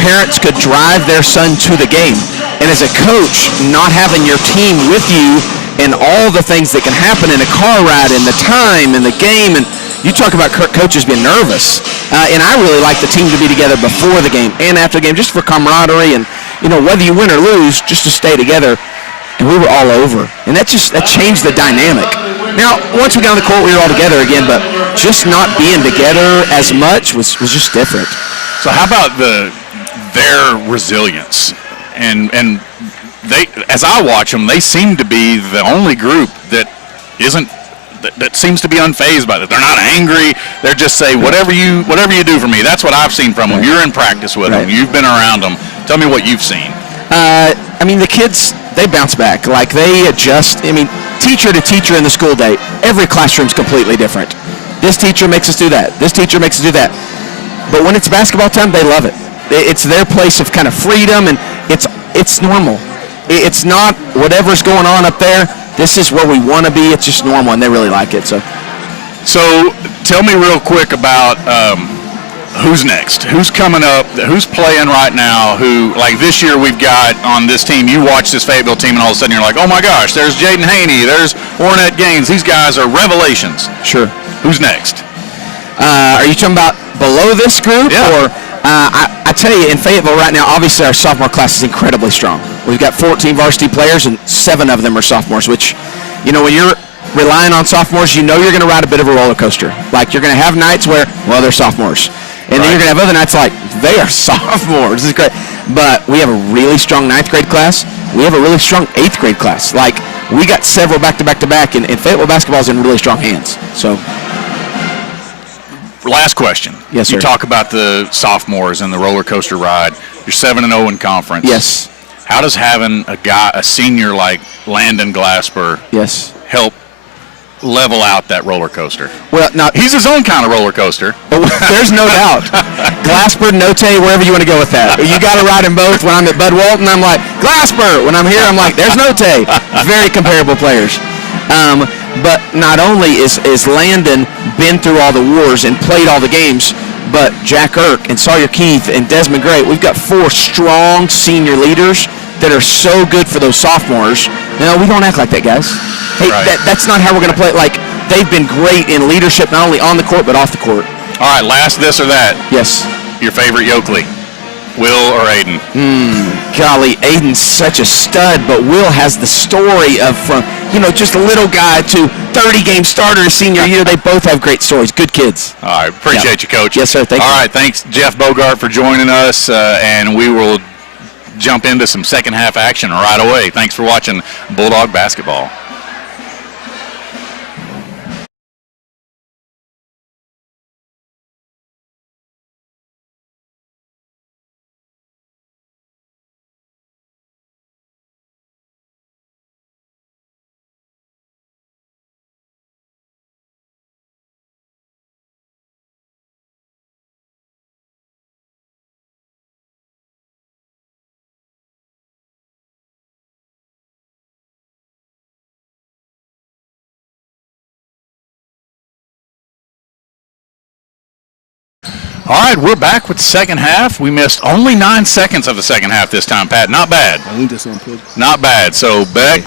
parents could drive their son to the game. And as a coach, not having your team with you and all the things that can happen in a car ride and the time and the game, and you talk about coaches being nervous, and I really like the team to be together before the game and after the game, just for camaraderie and, whether you win or lose, just to stay together. And we were all over, and that changed the dynamic. Now, once we got on the court, we were all together again, but just not being together as much was just different. So how about their resilience? And they, as I watch them, they seem to be the only group that seems to be unfazed by it. They're not angry. They're just say, whatever you do for me. That's what I've seen from them. You're in practice with them. You've been around them. Tell me what you've seen. The kids, they bounce back. Like, they adjust. Teacher to teacher in the school day, every classroom's completely different. This teacher makes us do that. This teacher makes us do that. But when it's basketball time, they love it. It's their place of kind of freedom, and it's normal. It's not whatever's going on up there. This is where we want to be. It's just normal, and they really like it. So tell me real quick about who's next? Who's coming up? Who's playing right now? Who, like this year we've got on this team, you watch this Fayetteville team and all of a sudden you're like, oh my gosh, there's Jaden Haney, there's Ornette Gaines. These guys are revelations. Sure. Who's next? Are you talking about below this group? Yeah. Or I tell you, in Fayetteville right now, obviously our sophomore class is incredibly strong. We've got 14 varsity players and 7 of them are sophomores, which, when you're relying on sophomores, you're going to ride a bit of a roller coaster. Like, you're going to have nights where, they're sophomores. And then you're going to have other nights like, they are sophomores. This is great. But we have a really strong 9th grade class. We have a really strong 8th grade class. Like, we got several back-to-back-to-back, and Fayetteville basketball is in really strong hands. So, last question. Yes, sir. You talk about the sophomores and the roller coaster ride. You're 7-0 in conference. Yes. How does having a senior like Landon Glasper help level out that roller coaster? Well, he's his own kind of roller coaster. There's no doubt. Glasper, Note, wherever you want to go with that. You got to ride them both. When I'm at Bud Walton, I'm like, Glasper. When I'm here, I'm like, there's Note. Very comparable players. But not only is Landon been through all the wars and played all the games, but Jack Irk and Sawyer Keith and Desmond Gray, we've got 4 strong senior leaders that are so good for those sophomores. We don't act like that, guys. Hey, that's not how we're going to play. Like, they've been great in leadership, not only on the court, but off the court. All right, last this or that. Yes. Your favorite Yoakley, Will or Aiden? Golly, Aiden's such a stud, but Will has the story of from, just a little guy to 30-game starter his senior year. They both have great stories. Good kids. All right, appreciate you, Coach. Yes, sir. Thank you. All right, thanks, Jeff Bogart, for joining us, and we will jump into some second half action right away. Thanks for watching Bulldog basketball. All right, we're back with the second half. We missed only 9 seconds of the second half this time, Pat. Not bad. Not bad. So Beck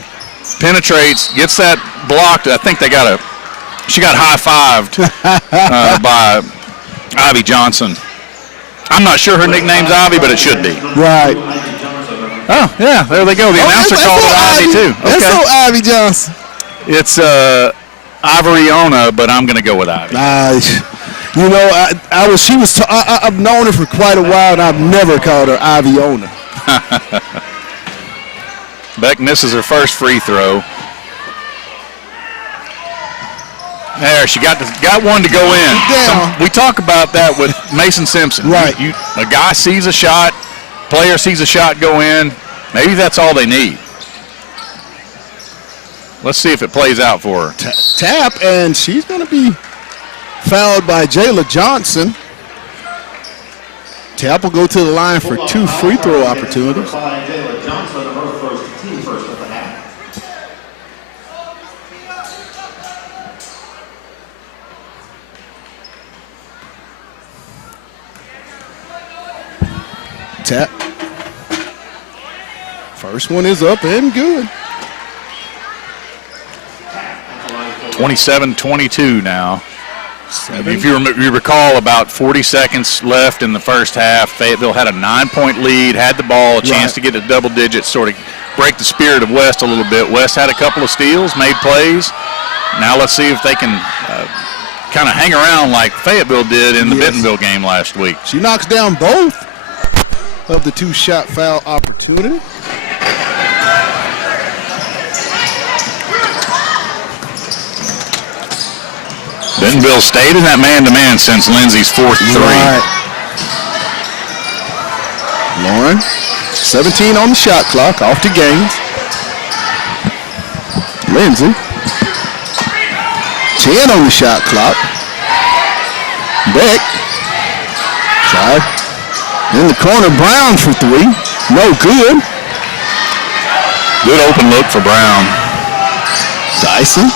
penetrates, gets that blocked. I think she got high-fived by Ivy Johnson. I'm not sure her nickname's Ivy, but it should be. Right. Oh, yeah, there they go. The announcer called it Ivy, too. Okay. That's so Ivy Johnson. It's Ivoriona, but I'm going to go with Ivy. You know, I've known her for quite a while, and I've never called her Iviona. Beck misses her first free throw. There, she got one to go in. We talk about that with Mason Simpson. Right. A guy sees a shot, player sees a shot go in. Maybe that's all they need. Let's see if it plays out for her. Tap, and she's going to be fouled by Jayla Johnson. Tap will go to the line for 2 free throw opportunities. Tap. First one is up and good. 27-22 now. If you recall, about 40 seconds left in the first half. Fayetteville had a 9-point lead, had the ball, a chance to get to double digits, sort of break the spirit of West a little bit. West had a couple of steals, made plays. Now let's see if they can kind of hang around like Fayetteville did in the Bentonville game last week. She knocks down both of the 2-shot foul opportunity. Bentonville stayed in that man-to-man since Lindsay's fourth three. Right. Lauren, 17 on the shot clock, off to Gaines. Lindsay, 10 on the shot clock. Beck, try in the corner, Brown for 3. No good. Good open look for Brown. Dyson.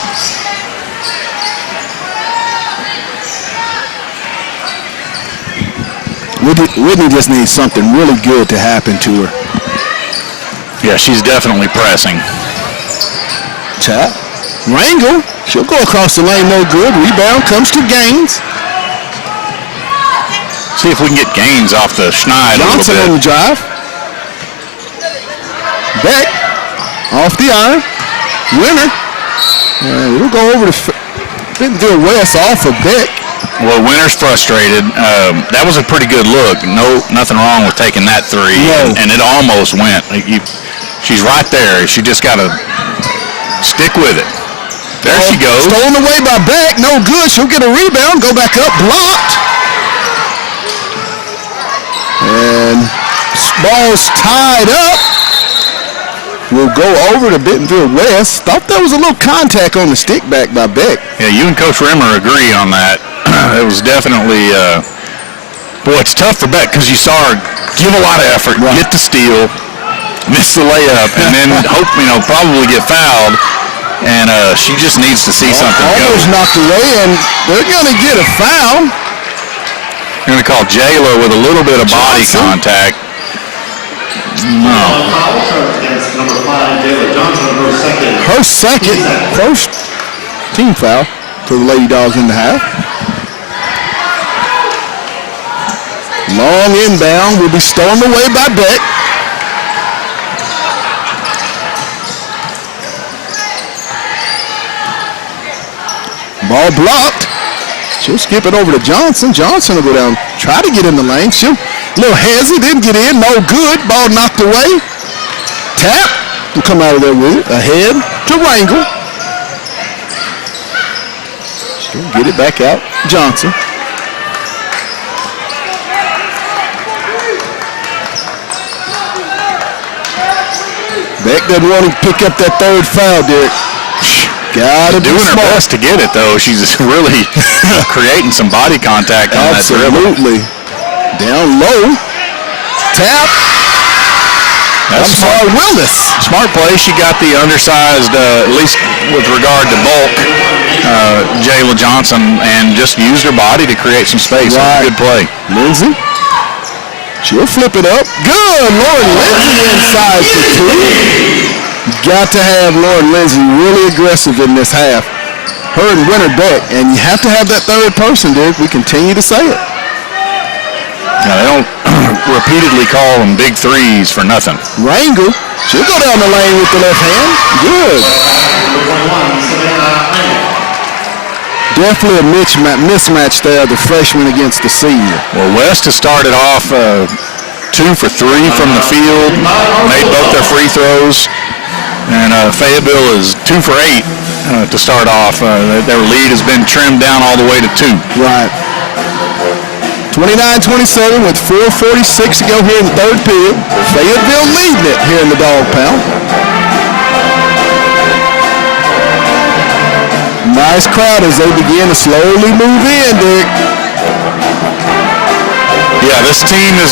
Whitney just needs something really good to happen to her. Yeah, she's definitely pressing. Tap. Rangel. She'll go across the lane, no good. Rebound comes to Gaines. See if we can get Gaines off the schneid Johnson a little bit. on the drive. Beck. Off the iron. Winner. We'll go over to Bentonville West off of Beck. Well, Winter's frustrated. That was a pretty good look. Nothing wrong with taking that three, and it almost went. She's right there. She just got to stick with it. There she goes. Stolen away by Beck. No good. She'll get a rebound. Go back up. Blocked. And ball's tied up. We'll go over to Bentonville West. Thought there was a little contact on the stick back by Beck. Yeah, you and Coach Rimmer agree on that. It was definitely, it's tough for Beck because you saw her give a lot of effort, get the steal, miss the layup, and then probably get fouled. And she just needs to see something go. Almost knocked away, and they're going to get a foul. They're going to call Jayla with a little bit of body contact. No. Her second, first team foul for the Lady Dogs in the half. Long inbound will be stolen away by Beck. Ball blocked. She'll skip it over to Johnson. Johnson will go down, try to get in the lane. She'll a little hezzy, didn't get in, no good. Ball knocked away. Tap will come out of there with it. Ahead to Rangel. She'll get it back out. Johnson. Beck doesn't want to pick up that third foul, Derek. Got to doing her best to get it, though. She's really creating some body contact on that dribble. Absolutely. Down low. Tap. That's smart. Willis. Smart play. She got the undersized, at least with regard to bulk, Jayla Johnson and just used her body to create some space. Right. Good play. Lindsay. She'll flip it up. Good. Lauren Lindsay inside for two. Got to have Lauren Lindsay really aggressive in this half. Her and Winter Beck. And you have to have that third person, Derek. We continue to say it. Now, they don't repeatedly call them big threes for nothing. Rangel. She'll go down the lane with the left hand. Good. Definitely a mismatch there, the freshman against the senior. Well, West has started off 2 for 3 from the field, made both their free throws, and Fayetteville is 2 for 8 to start off. Their lead has been trimmed down all the way to 2. Right. 29-27 with 4:46 to go here in the third period. Fayetteville leading it here in the Dog Pound. Nice crowd as they begin to slowly move in, Dick. Yeah, this team is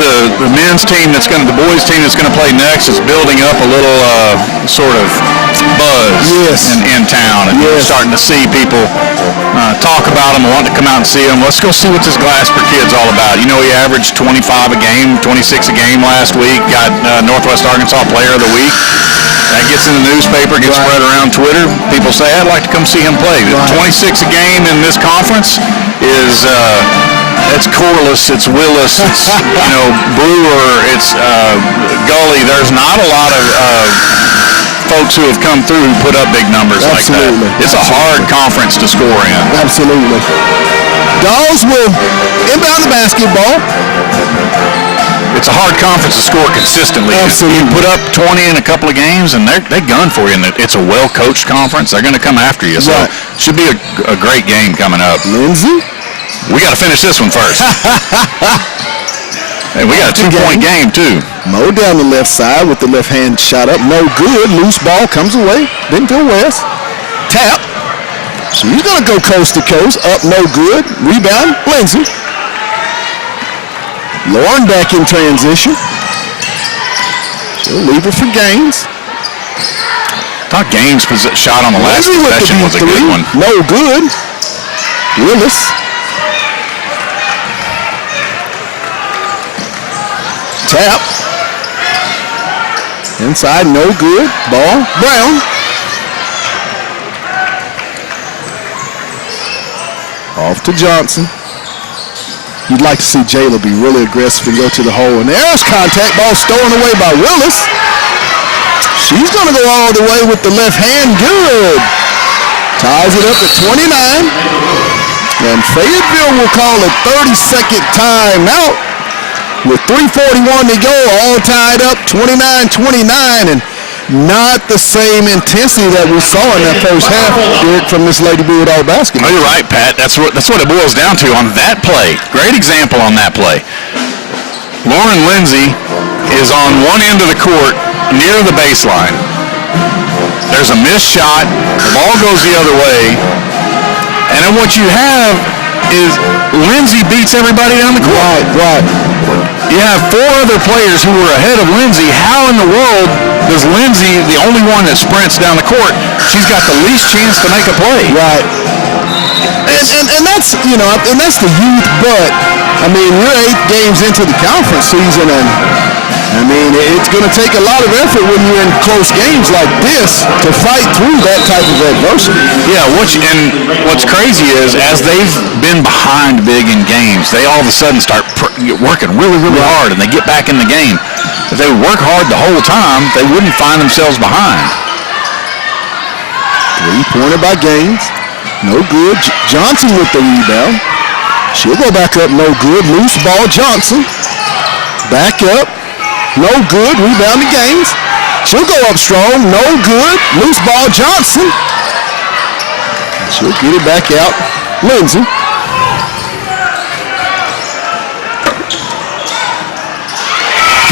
the men's team the boys' team that's going to play next is building up a little sort of buzz in town, and we're starting to see people talk about them, want to come out and see them. Let's go see what this Glasper kid's all about. You know, he averaged 25 a game, 26 a game last week. Got Northwest Arkansas Player of the Week. That gets in the newspaper, gets spread around Twitter. People say, I'd like to come see him play. 26 a game in this conference is, it's Corliss, it's Willis, it's, Brewer, it's Gully. There's not a lot of folks who have come through who put up big numbers like that. It's a hard conference to score in. Absolutely. Dogs will inbound the basketball. It's a hard conference to score consistently. Absolutely. You put up 20 in a couple of games, and they gun for you. And it's a well-coached conference. They're going to come after you. So it should be a great game coming up. Lindsay? We got to finish this one first. Hey, we got a 2-point game, too. Mo down the left side with the left hand shot up. No good. Loose ball comes away. Bentonville West. Tap. So he's going to go coast to coast. Up, no good. Rebound, Lindsay. Lauren back in transition. She'll leave it for Gaines. I thought Gaines' shot on the last possession was a good one. No good. Willis. Tap. Inside, no good. Ball. Brown. Off to Johnson. You'd like to see Jayla be really aggressive and go to the hole. And there's contact. Ball stolen away by Willis. She's going to go all the way with the left hand. Good. Ties it up at 29. And Fayetteville will call a 30-second timeout with 3:41 to go. All tied up 29-29. And not the same intensity that we saw in that first half, Derek, from this Lady Bulldog basketball. Oh, you're right, Pat. That's what it boils down to on that play. Great example on that play. Lauren Lindsay is on one end of the court near the baseline. There's a missed shot. The ball goes the other way. And then what you have is Lindsay beats everybody down the court. Right. You have 4 other players who are ahead of Lindsay. How in the world does Lindsay, the only one that sprints down the court, she's got the least chance to make a play? Right. And that's, and that's the youth, but, you're 8 games into the conference season, and, it's going to take a lot of effort when you're in close games like this to fight through that type of adversity. Yeah, what's crazy is as they've been behind big in games, they all of a sudden start working really, really hard, and they get back in the game. If they would work hard the whole time, they wouldn't find themselves behind. 3-pointer by Gaines. No good. Johnson with the rebound. She'll go back up. No good. Loose ball. Johnson. Back up. No good. Rebound to Gaines. She'll go up strong. No good. Loose ball. Johnson. She'll get it back out. Lindsay.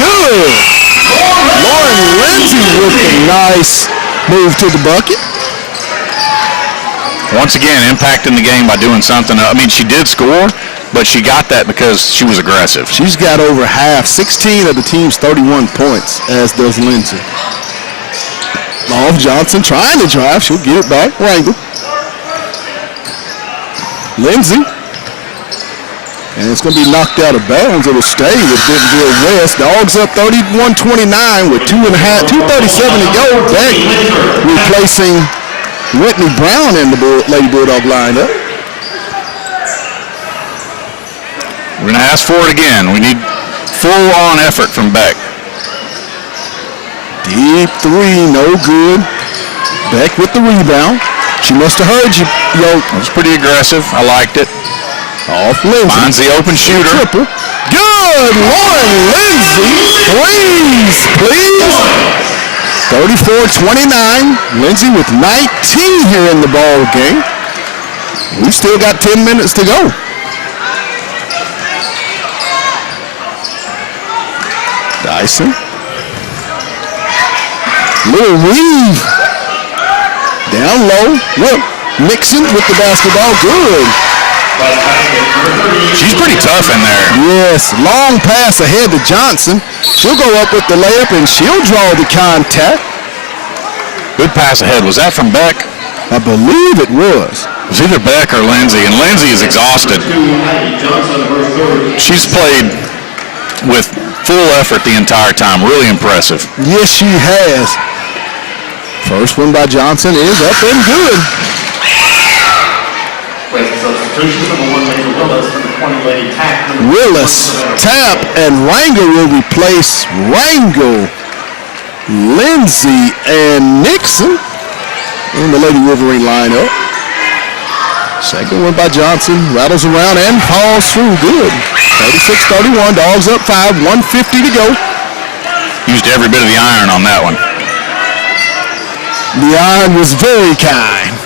Good. Lauren Lindsay with a nice move to the bucket. Once again, impacting the game by doing something. She did score, but she got that because she was aggressive. She's got over half, 16 of the team's 31 points, as does Lindsay. Off Johnson trying to drive. She'll get it back. Rangel. Lindsay. And it's going to be knocked out of bounds. It'll stay with Bentonville West. Dogs up 31-29 with 2:37 to go. Beck replacing Whitney Brown in the Lady Bulldog lineup. We're going to ask for it again. We need full-on effort from Beck. Deep three, no good. Beck with the rebound. She must have heard you, yo. It was pretty aggressive. I liked it. Off Lindsay. Finds the open shooter. Triple. Good. Lauren Lindsay. Please. 34-29. Lindsay with 19 here in the ball game. We've still got 10 minutes to go. Dyson. Little weave. Down low. Look. Nixon with the basketball. Good. She's pretty tough in there. Yes. Long pass ahead to Johnson. She'll go up with the layup and she'll draw the contact. Good pass ahead. Was that from Beck? I believe it was. It was either Beck or Lindsay, and Lindsay is exhausted. She's played with full effort the entire time. Really impressive. Yes, she has. First one by Johnson is up and good. Willis, tap, and Rangel will replace Rangel, Lindsay, and Nixon in the Lady Wolverine lineup. Second one by Johnson, rattles around and falls through. Good. 36-31, Dogs up 5, 1:50 to go. Used every bit of the iron on that one. The iron was very kind.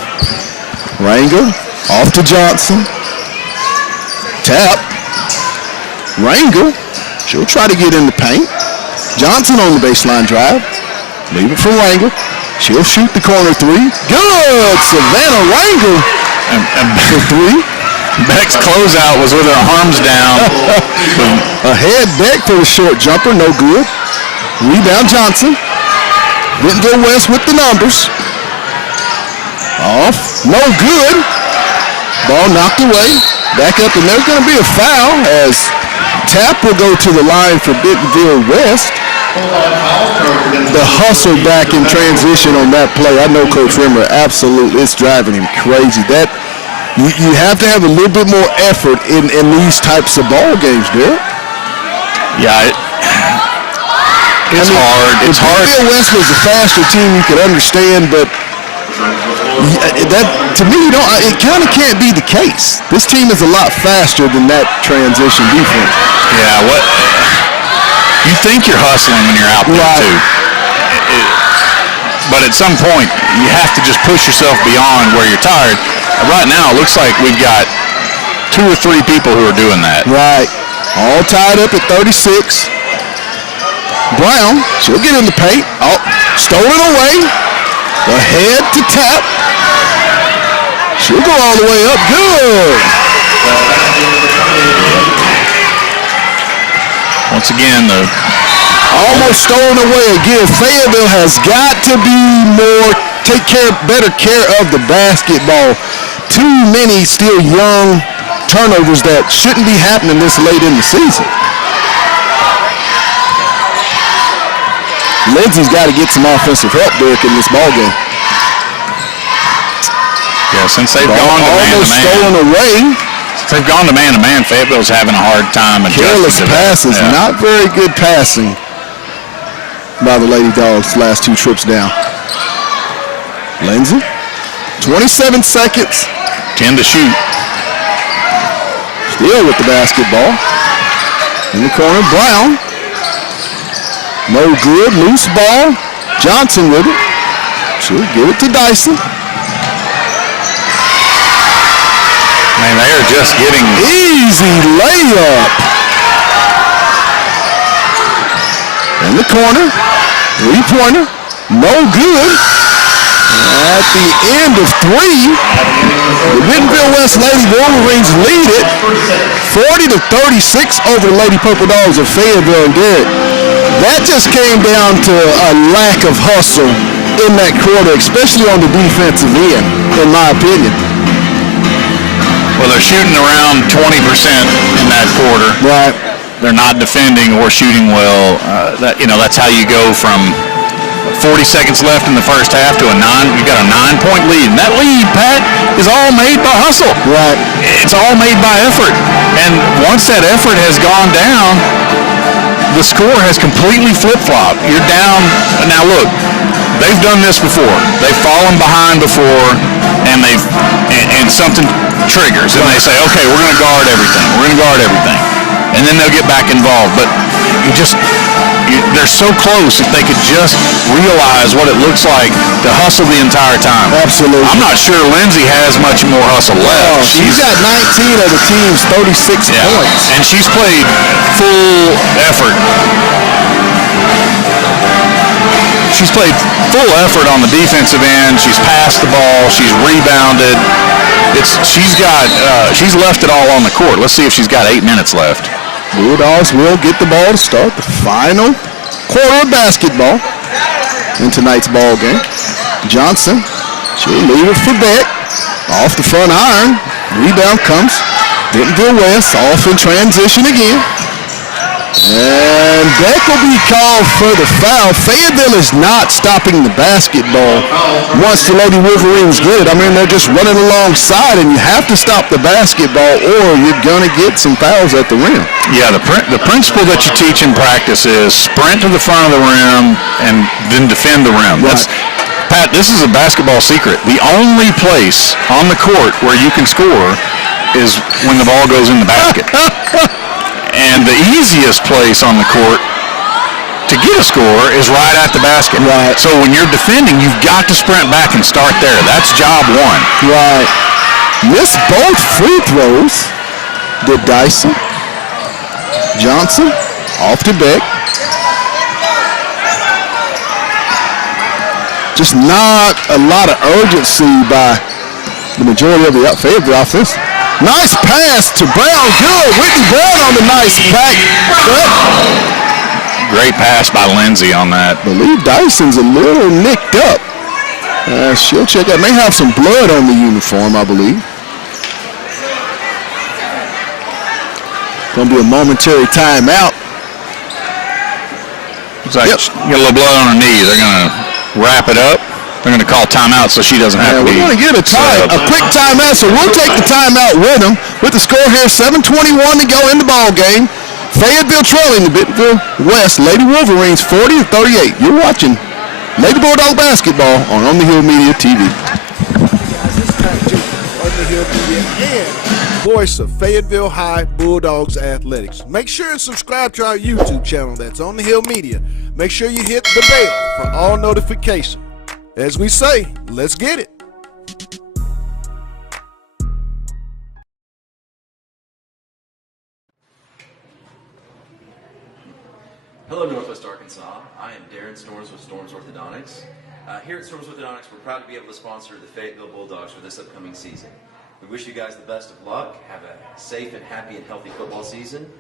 Rangel, off to Johnson. Tap. Rangel, she'll try to get in the paint. Johnson on the baseline drive. Leave it for Rangel. She'll shoot the corner three. Good! Savannah Rangel for three. Beck's closeout was with her arms down. Ahead Beck for the short jumper, no good. Rebound Johnson. Bentonville West with the numbers. Off, no good. Ball knocked away. Back up, and there's going to be a foul as Tap will go to the line for Bentonville West. The hustle back in transition on that play. I know Coach Rimmer, absolutely, it's driving him crazy. That you have to have a little bit more effort in these types of ball games, Derek. Yeah, it's hard. It's hard. Bentonville West was the faster team, you could understand, but that, to me, it kind of can't be the case. This team is a lot faster than that transition defense. Yeah, you think you're hustling when you're out there, right, too. But at some point, you have to just push yourself beyond where you're tired. Right now, it looks like we've got 2 or 3 people who are doing that. Right. All tied up at 36. Brown, she'll get in the paint. Oh, stolen away. Ahead to Tap. She'll go all the way up. Good. Once again, almost stolen away again. Fayetteville has got to be better care of the basketball. Too many still young turnovers that shouldn't be happening this late in the season. Lindsay's got to get some offensive help, Derek, in this ball game. Yeah, since they've gone to man-to-man. Almost stolen away. Since they've gone to man-to-man, Fayetteville's having a hard time adjusting. Careless passes, not very good passing by the Lady Dogs last 2 trips down. Lindsay, 27 seconds. 10 to shoot. Still with the basketball. In the corner, Brown. No good, loose ball. Johnson with it. She'll give it to Dyson. Man, they are just getting easy layup. In the corner, 3-pointer, no good. At the end of 3, the Bentonville West Lady Wolverines lead it 40-36 over Lady Purple Dogs of Fayetteville and Derek. That just came down to a lack of hustle in that quarter, especially on the defensive end, in my opinion. Well, they're shooting around 20% in that quarter. Right. They're not defending or shooting well. That's how you go from 40 seconds left in the first half to you got a 9-point lead. And that lead, Pat, is all made by hustle. Right. It's all made by effort. And once that effort has gone down, the score has completely flip-flopped. You're down. Now, look, they've done this before. They've fallen behind before, and something triggers, and they say, okay, we're going to guard everything. And then they'll get back involved. But they're so close if they could just realize what it looks like to hustle the entire time. Absolutely. I'm not sure Lindsay has much more hustle left. Oh, she's got 19 of the team's 36 points. And she's played full effort. She's played full effort on the defensive end. She's passed the ball. She's rebounded. She's left it all on the court. Let's see if she's got 8 minutes left. Bulldogs will get the ball to start the final quarter of basketball in tonight's ball game. Johnson, she'll leave it for Beck. Off the front iron. Rebound comes. Bentonville West off in transition again. And Beck will be called for the foul. Fayetteville is not stopping the basketball once the Lady Wolverines get it. I mean, they're just running alongside, and you have to stop the basketball or you're going to get some fouls at the rim. Yeah, the principle that you teach in practice is sprint to the front of the rim and then defend the rim. Right. Pat, this is a basketball secret. The only place on the court where you can score is when the ball goes in the basket. And the easiest place on the court to get a score is right at the basket. Right. So when you're defending, you've got to sprint back and start there. That's job one. Right. Missed both free throws. Did Dyson. Johnson off to Beck. Just not a lot of urgency by the majority of the Fayetteville offense. Nice pass to Brown. Good. Whitney Brown on the nice back. Great pass by Lindsay on that. I believe Dyson's a little nicked up. She'll check out. May have some blood on the uniform, I believe. Going to be a momentary timeout. Looks like she got a little blood on her knee. They're going to wrap it up. They're going to call timeout so she doesn't have to be. We're going to get a quick timeout, so we'll take the timeout with them. With the score here, 7:21 to go in the ball game. Fayetteville trailing the Bentonville West Lady Wolverines 40-38. You're watching Lady Bulldog basketball on the Hill Media TV. This is Pat Jacob, On the Hill Media and voice of Fayetteville High Bulldogs Athletics. Make sure and subscribe to our YouTube channel. That's On the Hill Media. Make sure you hit the bell for all notifications. As we say, let's get it. Hello, Northwest Arkansas. I am Darren Storms with Storms Orthodontics. Here at Storms Orthodontics, we're proud to be able to sponsor the Fayetteville Bulldogs for this upcoming season. We wish you guys the best of luck. Have a safe and happy and healthy football season.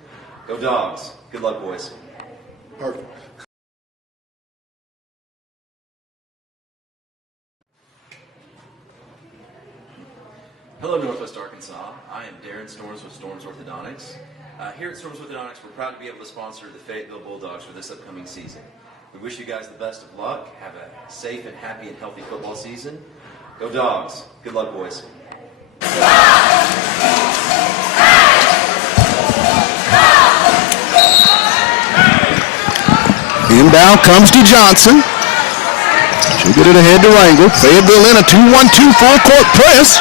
Go Dogs. Good luck, boys. Perfect. Hello, Northwest Arkansas. I am Darren Storms with Storms Orthodontics. Here at Storms Orthodontics, we're proud to be able to sponsor the Fayetteville Bulldogs for this upcoming season. We wish you guys the best of luck. Have a safe and happy and healthy football season. Go Dogs. Good luck, boys. Inbound comes to Johnson. She'll get it ahead to Wrangle. Fayetteville in a 2-1-2 full court press.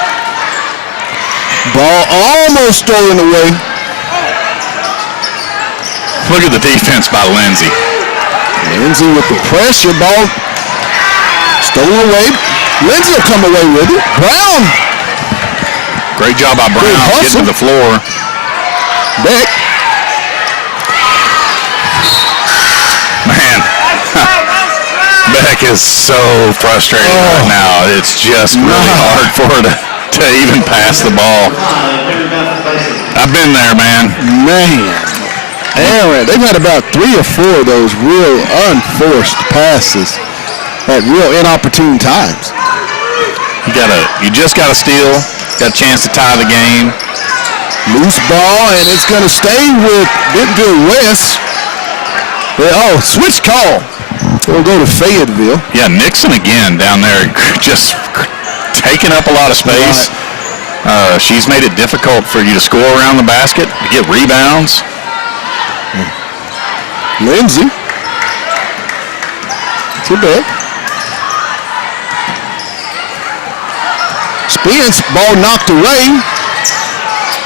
Ball almost stolen away. Look at the defense by Lindsay. Lindsay with the pressure. Ball stolen away. Lindsay will come away with it. Brown. Great job by Brown getting to the floor. Beck. Man. Beck is so frustrated right now. It's just really hard for her to even pass the ball. I've been there, man. Aaron, they've had about 3 or 4 of those real unforced passes at real inopportune times. You just gotta steal Got a chance to tie the game. Loose ball, and it's going to stay with Bentonville West. Switch call. We'll go to Fayetteville. Yeah, Nixon again down there just taking up a lot of space. Right. She's made it difficult for you to score around the basket, to get rebounds. Lindsay. To Beck. Spins, ball knocked away.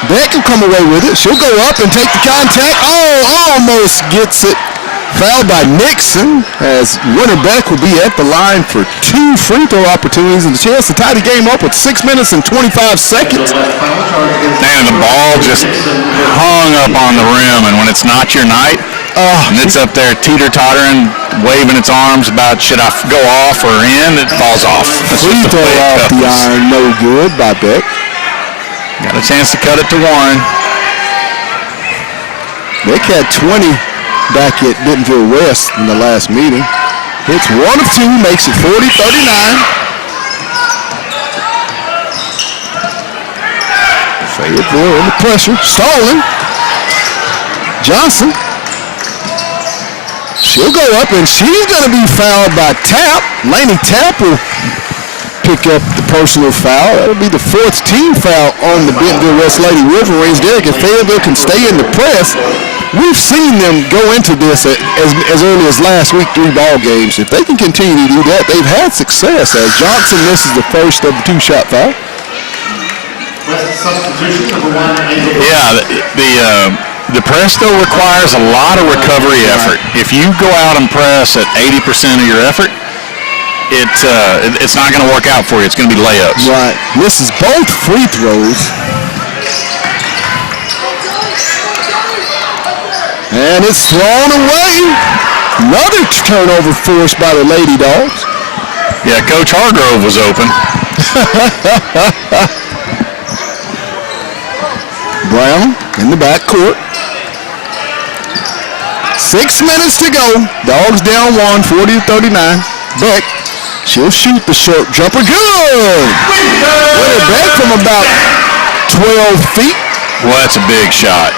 Beck can come away with it. She'll go up and take the contact. Almost gets it. Fouled by Nixon, as Winter Beck will be at the line for 2 free throw opportunities and a chance to tie the game up with 6 minutes and 25 seconds. And the ball just hung up on the rim, and when it's not your night, and it's up there teeter-tottering, waving its arms about should I go off or in, it falls off. Free throw off the iron, no good by Beck. Got a chance to cut it to Warren. Beck had 20 back at Bentonville West in the last meeting. Hits 1 of 2, makes it 40-39. Fayetteville under pressure, stolen. Johnson. She'll go up, and she's going to be fouled by Tapp. Laney Tapp will pick up the personal foul. That'll be the 4th team foul on the Bentonville West Lady Wolverines. Derek, if Fayetteville can stay in the press, we've seen them go into this as early as last week, 3 ball games. If they can continue to do that, they've had success, as Johnson misses the first of the 2-shot foul. Yeah, the press, though, requires a lot of recovery effort. If you go out and press at 80% of your effort, it's not going to work out for you. It's going to be layups. Right. Misses both free throws. And it's thrown away. Another turnover forced by the Lady Dogs. Yeah, Coach Hargrove was open. Brown in the backcourt. 6 minutes to go. Dogs down 1, 40-39. Beck, she'll shoot the short jumper. Good! Winner Beck from about 12 feet. Well, that's a big shot.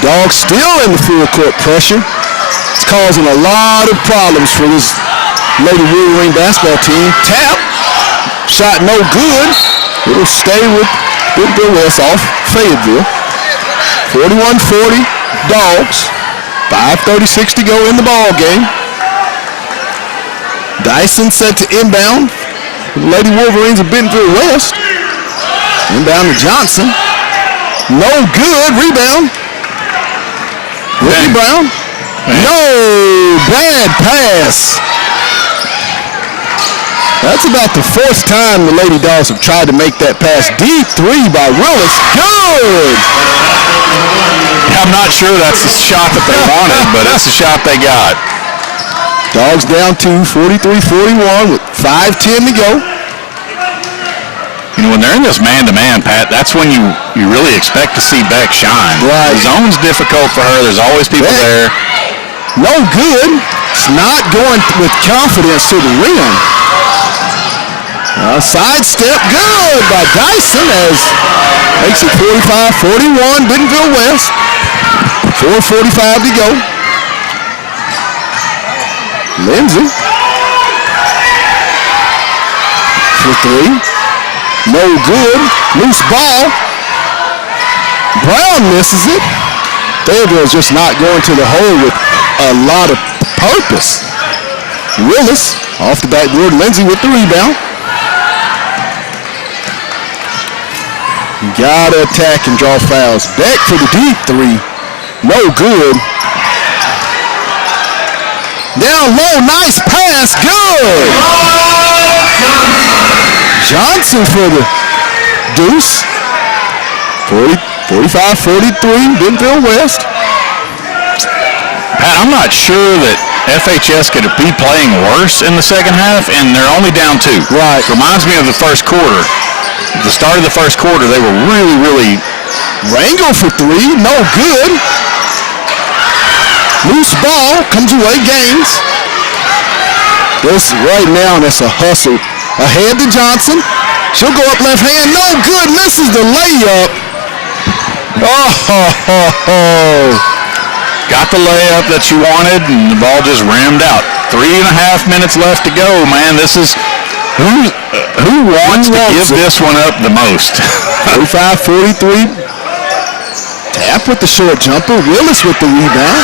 Dogs still in the full court pressure. It's causing a lot of problems for this Lady Wolverine basketball team. Tap, shot no good. It'll stay with Bentonville West off Fayetteville. 41-40 Dogs. 5:36 to go in the ball game. Dyson set to inbound. Lady Wolverines of Bentonville West. Inbound to Johnson. No good. Rebound. Ricky Brown. No, bad pass. That's about the 4th time the Lady Dogs have tried to make that pass. Deep 3 by Willis. Good. I'm not sure that's the shot that they wanted, but it's the shot they got. Dogs down 2, 43-41 with 5:10 to go. You know, when they're in this man-to-man, Pat, that's when you really expect to see Beck shine. Right. The zone's difficult for her. There's always people Beck, there. No good. It's not going with confidence to the rim. Sidestep good by Dyson, as makes it 45-41 Bentonville West. 4:45 to go. Lindsay for 3. No good. Loose ball. Brown misses it. Fayetteville's just not going to the hole with a lot of purpose. Willis off the backboard. Lindsay with the rebound. Gotta attack and draw fouls. Beck for the deep 3. No good. Down low, nice pass, good. Johnson for the deuce. 45-43, Bentonville West. Pat, I'm not sure that FHS could be playing worse in the second half, and they're only down 2. Right. Reminds me of the first quarter. At the start of the first quarter, they were really... Rango for 3, no good. Loose ball, comes away, gains. This right now, that's a hustle. Ahead to Johnson. She'll go up left hand. No good. Misses the layup. Oh. Got the layup that you wanted, and the ball just rimmed out. 3.5 minutes left to go, man. This is who wants to give this one up the most? 45-43. Tap with the short jumper. Willis with the rebound.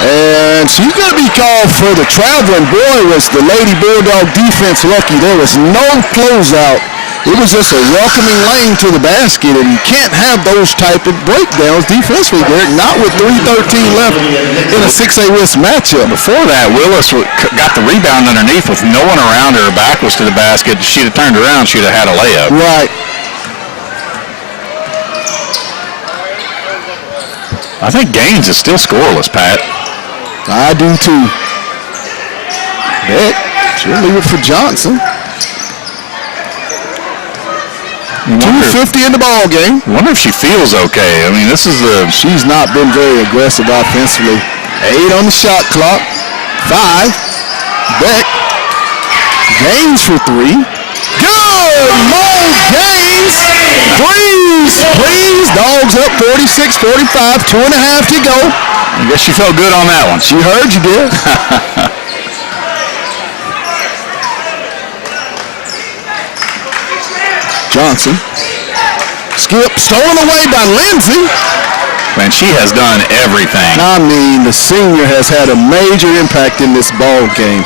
And she's going to be called for the traveling. Boy, was the Lady Bulldog defense lucky. There was no closeout. It was just a welcoming lane to the basket, and you can't have those type of breakdowns defensively, Derek, not with 3:13 left in a 6A West matchup. Before that, Willis got the rebound underneath with no one around her. Her back was to the basket. She'd have turned around, she'd have had a layup. Right. I think Gaines is still scoreless, Pat. I do too. Beck, she'll leave it for Johnson. 2:50 in the ball game. I wonder if she feels okay. I mean, this is she's not been very aggressive offensively. 8 on the shot clock. 5. Beck. Gaines for 3. Good! Mo Gaines. Threes, please. Dogs up 46-45. 2.5 to go. I guess she felt good on that one. She heard you did. Johnson. Skip, stolen away by Lindsay. Man, she has done everything. I mean, the senior has had a major impact in this ball game.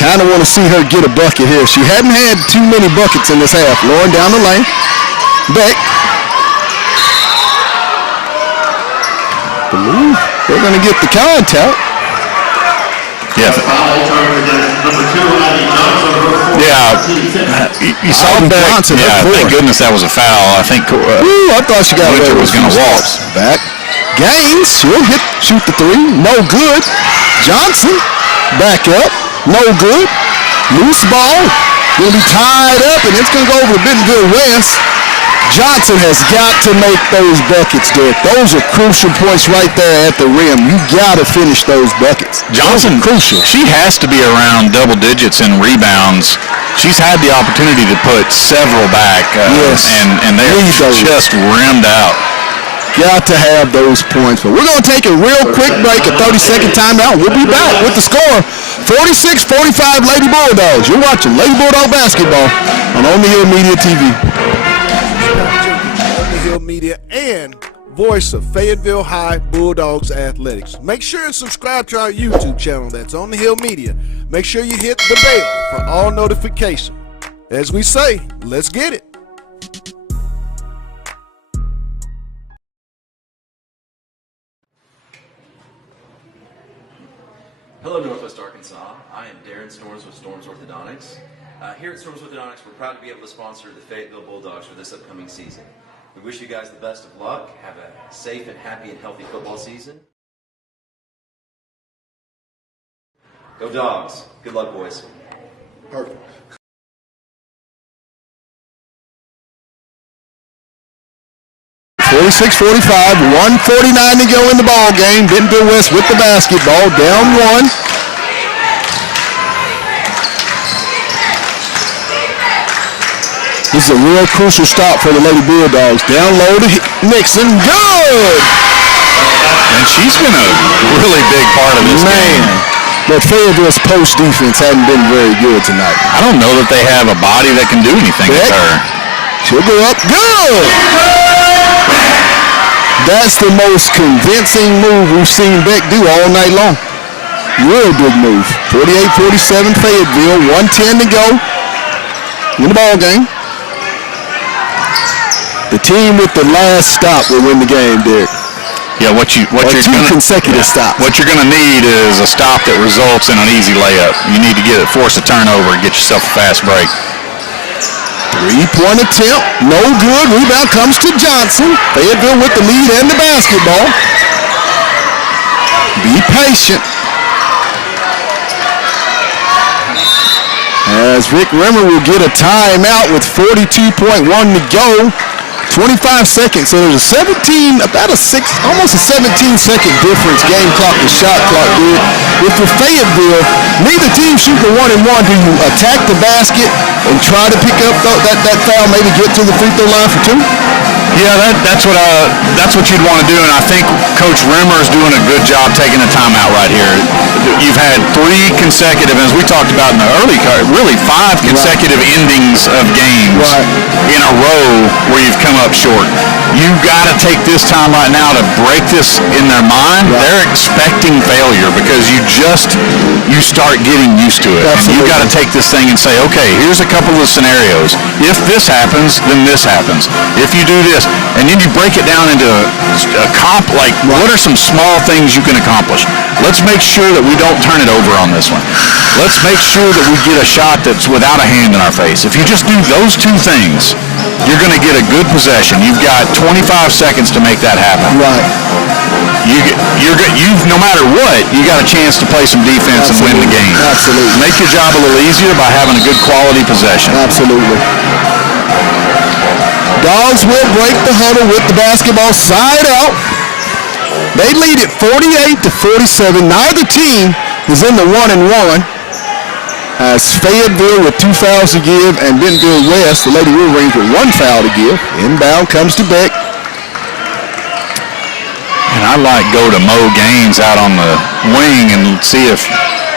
Kind of want to see her get a bucket here. She hadn't had too many buckets in this half. Lauren down the lane. Beck. Believe they're going to get the contact. Yeah. Yeah, you saw Beck. Johnson. Yeah, thank goodness that was a foul. I think I thought she got away. Was going to walk. Back. Gaines, she'll shoot the 3. No good. Johnson, back up. No good. Loose ball. Going to be tied up, and it's going to go over to Bentonville West. Johnson has got to make those buckets, Derek. Those are crucial points right there at the rim. You got to finish those buckets. Johnson, crucial. She has to be around double digits in rebounds. She's had the opportunity to put several back, yes. and they're just rimmed out. Got to have those points. But we're going to take a real quick break, a 30-second timeout. We'll be back with the score, 46-45 Lady Bulldogs. You're watching Lady Bulldog basketball on the Hill Media TV. Media and voice of Fayetteville High Bulldogs Athletics. Make sure and subscribe to our YouTube channel that's on the Hill Media. Make sure you hit the bell for all notifications. As we say, let's get it. Hello, Northwest Arkansas. I am Darren Storms with Storms Orthodontics. Here at Storms Orthodontics, we're proud to be able to sponsor the Fayetteville Bulldogs for this upcoming season. We wish you guys the best of luck. Have a safe and happy and healthy football season. Go Dogs. Good luck, boys. Perfect. (46-45), 1:49 to go in the ball game. Bentonville West with the basketball, down 1. This is a real crucial stop for the Lady Bulldogs. Down low to Nixon. Good! And she's been a really big part of this game. But Fayetteville's post defense hadn't been very good tonight. I don't know that they have a body that can do anything with her. She'll go up. Good! That's the most convincing move we've seen Beck do all night long. Real good move. 48-47 Fayetteville. 1:10 to go in the ball game. The team with the last stop will win the game, Derek. Yeah, what you're consecutive stops. What you're going to need is a stop that results in an easy layup. You need to force a turnover and get yourself a fast break. 3-point attempt, no good. Rebound comes to Johnson. Fayetteville with the lead and the basketball. Be patient. As Rick Rimmer will get a timeout with 42.1 to go. 25 seconds, so there's almost a 17-second difference, game clock and shot clock, dude. With Fayetteville, neither team shooting 1-and-1. Do you attack the basket and try to pick up that foul, maybe get to the free throw line for 2? Yeah, that's what you'd want to do, and I think Coach Rimmer is doing a good job taking a timeout right here. You've had 3 consecutive, as we talked about in the early card, really 5 consecutive endings of games in a row where you've come up short. You've got to take this time right now to break this in their mind. They're expecting failure because you start getting used to it. You've got to take this thing and say, okay, here's a couple of scenarios. If this happens, then this happens. If you do this, and then you break it down into what are some small things you can accomplish? Let's make sure that we don't turn it over on this one. Let's make sure that we get a shot that's without a hand in our face. If you just do those 2 things, you're going to get a good possession. You've got 25 seconds to make that happen. Right. You've no matter what, you got a chance to play some defense and win the game. Absolutely. Make your job a little easier by having a good quality possession. Absolutely. Dogs will break the huddle with the basketball side out. They lead it 48-47. Neither team is in the 1-and-1. As Fayetteville with 2 fouls to give, and Bentonville West, the Lady Wolverines, with 1 foul to give. Inbound comes to Beck. And I go to Mo Gaines out on the wing and see if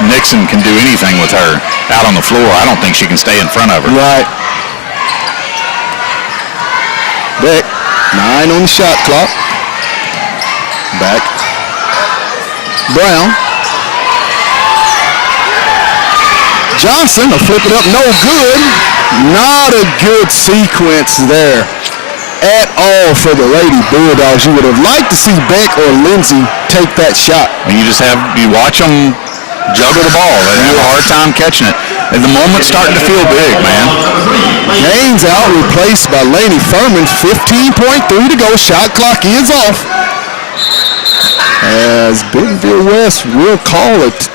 Nixon can do anything with her out on the floor. I don't think she can stay in front of her. Right. Beck, 9 on the shot clock. Back. Brown. Johnson will flip it up. No good. Not a good sequence there at all for the Lady Bulldogs. You would have liked to see Beck or Lindsay take that shot. And you watch them juggle the ball. They have a hard time catching it. And the moment's starting to feel big, man. Gaines out, replaced by Laney Furman. 15.3 to go. Shot clock is off. As Bentonville West will call it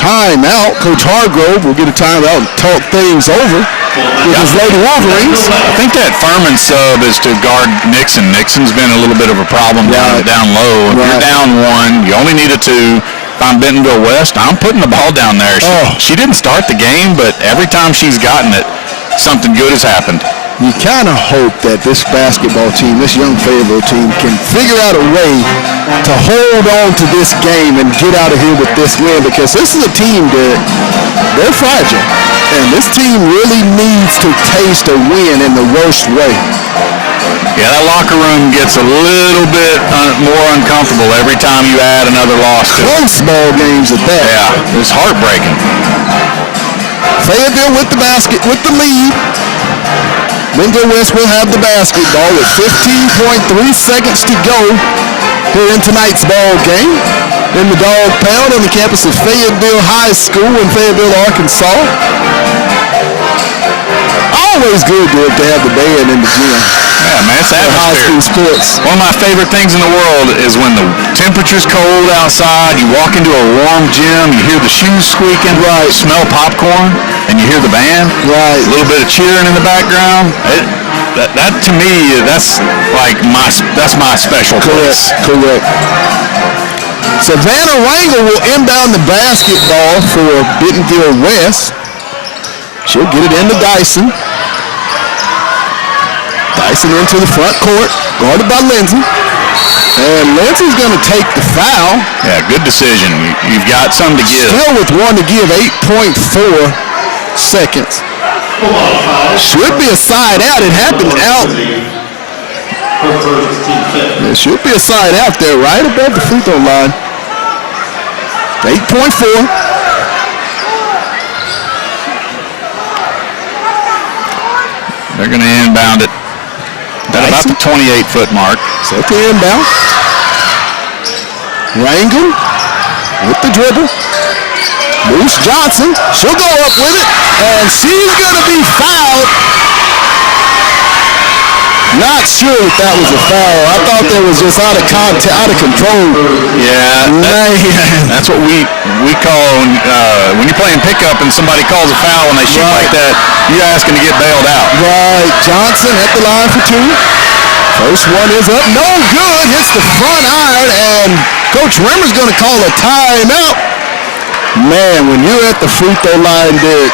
timeout. Coach Hargrove will get a timeout and talk things over with his Lady Wolverines. I think that Furman sub is to guard Nixon. Nixon's been a little bit of a problem down low. If you're down 1, you only need a 2. If I'm Bentonville West, I'm putting the ball down there. She didn't start the game, but every time she's gotten it, something good has happened. You kind of hope that this basketball team, this young Fayetteville team, can figure out a way to hold on to this game and get out of here with this win, because this is a team that they're fragile, and this team really needs to taste a win in the worst way. Yeah, that locker room gets a little bit more uncomfortable every time you add another loss to it. Close ball games at that. Yeah, it's heartbreaking. Fayetteville with the basket, with the lead. Bentonville West will have the basketball with 15.3 seconds to go here in tonight's ball game in the Dog Pound on the campus of Fayetteville High School in Fayetteville, Arkansas. Always good to have the band in the gym. Yeah, man, it's atmosphere. High school sports. One of my favorite things in the world is when the temperature's cold outside, you walk into a warm gym, you hear the shoes squeaking, smell popcorn, and you hear the band. Right. A little bit of cheering in the background. That to me, that's my special place. Correct. Savannah Wrangle will inbound the basketball for Bentonville West. She'll get it into Dyson. Dyson into the front court, guarded by Lindsay. And Lindsay's going to take the foul. Yeah, good decision. You've got some to give. Still with 1 to give, 8.4 seconds. Should be a side out. It happened out. There should be a side out there right above the free throw line. 8.4. They're going to inbound it at about the 28-foot mark. Set the inbound. Wrangle with the dribble. Moose Johnson, she'll go up with it, and she's going to be fouled. Not sure if that was a foul. I thought that was just out of control. Yeah, that's what we call when you're playing pickup and somebody calls a foul and they shoot like that, you're asking to get bailed out. Right, Johnson at the line for 2. First one is up, no good, hits the front iron, and Coach Rimmer's going to call a timeout. Man, when you're at the free throw line, dude,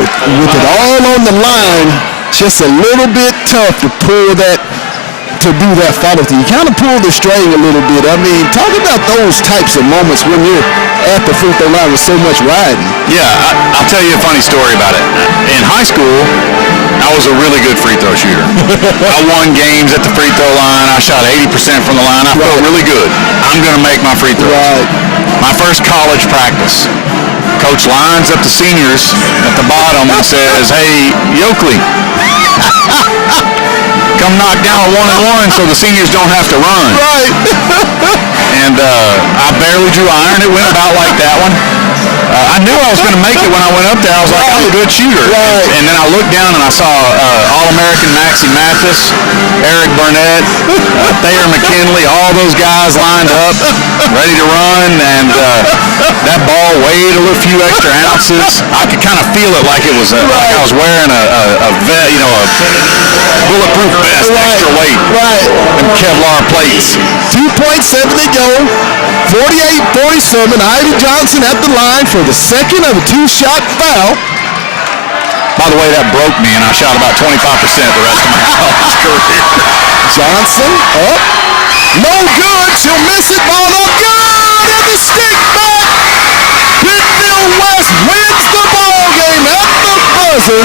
but with it all on the line, just a little bit tough to pull that, to do that follow through. You kind of pull the string a little bit. I mean, talk about those types of moments when you're at the free throw line with so much riding. Yeah, I'll tell you a funny story about it. In high school, I was a really good free throw shooter. I won games at the free throw line. I shot 80% from the line. I felt really good. I'm going to make my free throws. Right. My first college practice, coach lines up the seniors at the bottom and says, "Hey, Yoakley, come knock down a 1-and-1 so the seniors don't have to run." Right. And I barely drew iron. It went about like that one. I knew I was going to make it when I went up there. I was like, I'm a good shooter. Right. And then I looked down and I saw All-American Maxie Mathis, Eric Burnett, Thayer McKinley, all those guys lined up, ready to run. And that ball weighed a few extra ounces. I could kind of feel it like it was like I was wearing a bulletproof vest, extra weight, and Kevlar plates. 2.7 to go. 48-47. Ivy Johnson at the line for the second of a two-shot foul. By the way, that broke me, and I shot about 25% the rest of my college career. Johnson up. No good. She'll miss it. Ball up. Good. And the stick back. Bentonville West wins the ball game at the buzzer.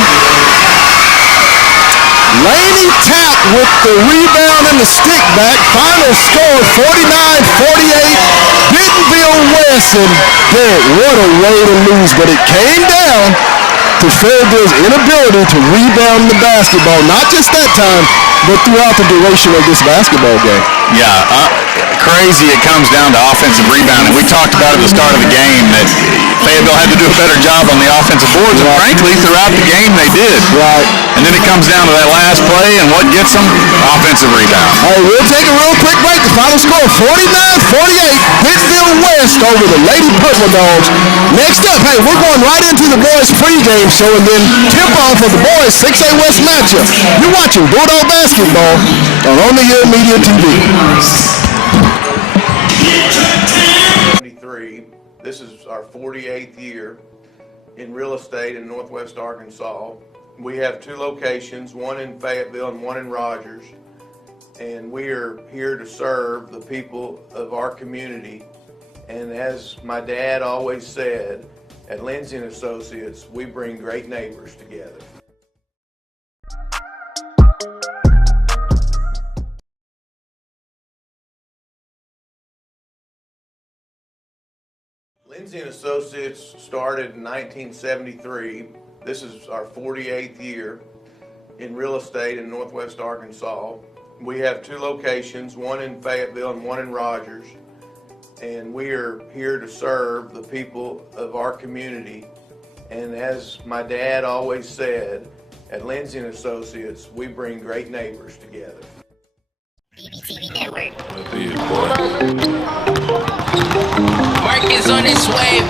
Laney Tapp with the rebound and the stick back. Final score 49-48. Bentonville West. And Derek, what a way to lose. But it came down to Fayetteville's inability to rebound the basketball. Not just that time, but throughout the duration of this basketball game. Yeah, crazy it comes down to offensive rebounding. We talked about at the start of the game that Fayetteville had to do a better job on the offensive boards, and frankly, throughout the game they did. Right. And then it comes down to that last play, and what gets them? Offensive rebound. All right, we'll take a real quick break. The final score, 49-48. Bentonville West over the Lady Purple Dogs. Next up, hey, we're going right into the boys' pregame show, and then tip-off of the boys' 6A West matchup. You're watching Bulldog Basketball on On the Hill Media TV. This is our 48th year in real estate in Northwest Arkansas. We have two locations, one in Fayetteville and one in Rogers, and we are here to serve the people of our community. And as my dad always said, at Lindsay & Associates, we bring great neighbors together. Lindsay & Associates started in 1973. This is our 48th year in real estate in Northwest Arkansas. We have two locations, one in Fayetteville and one in Rogers. And we are here to serve the people of our community. And as my dad always said, at Lindsay & Associates, we bring great neighbors together. BBTV Network. Mark is on his way.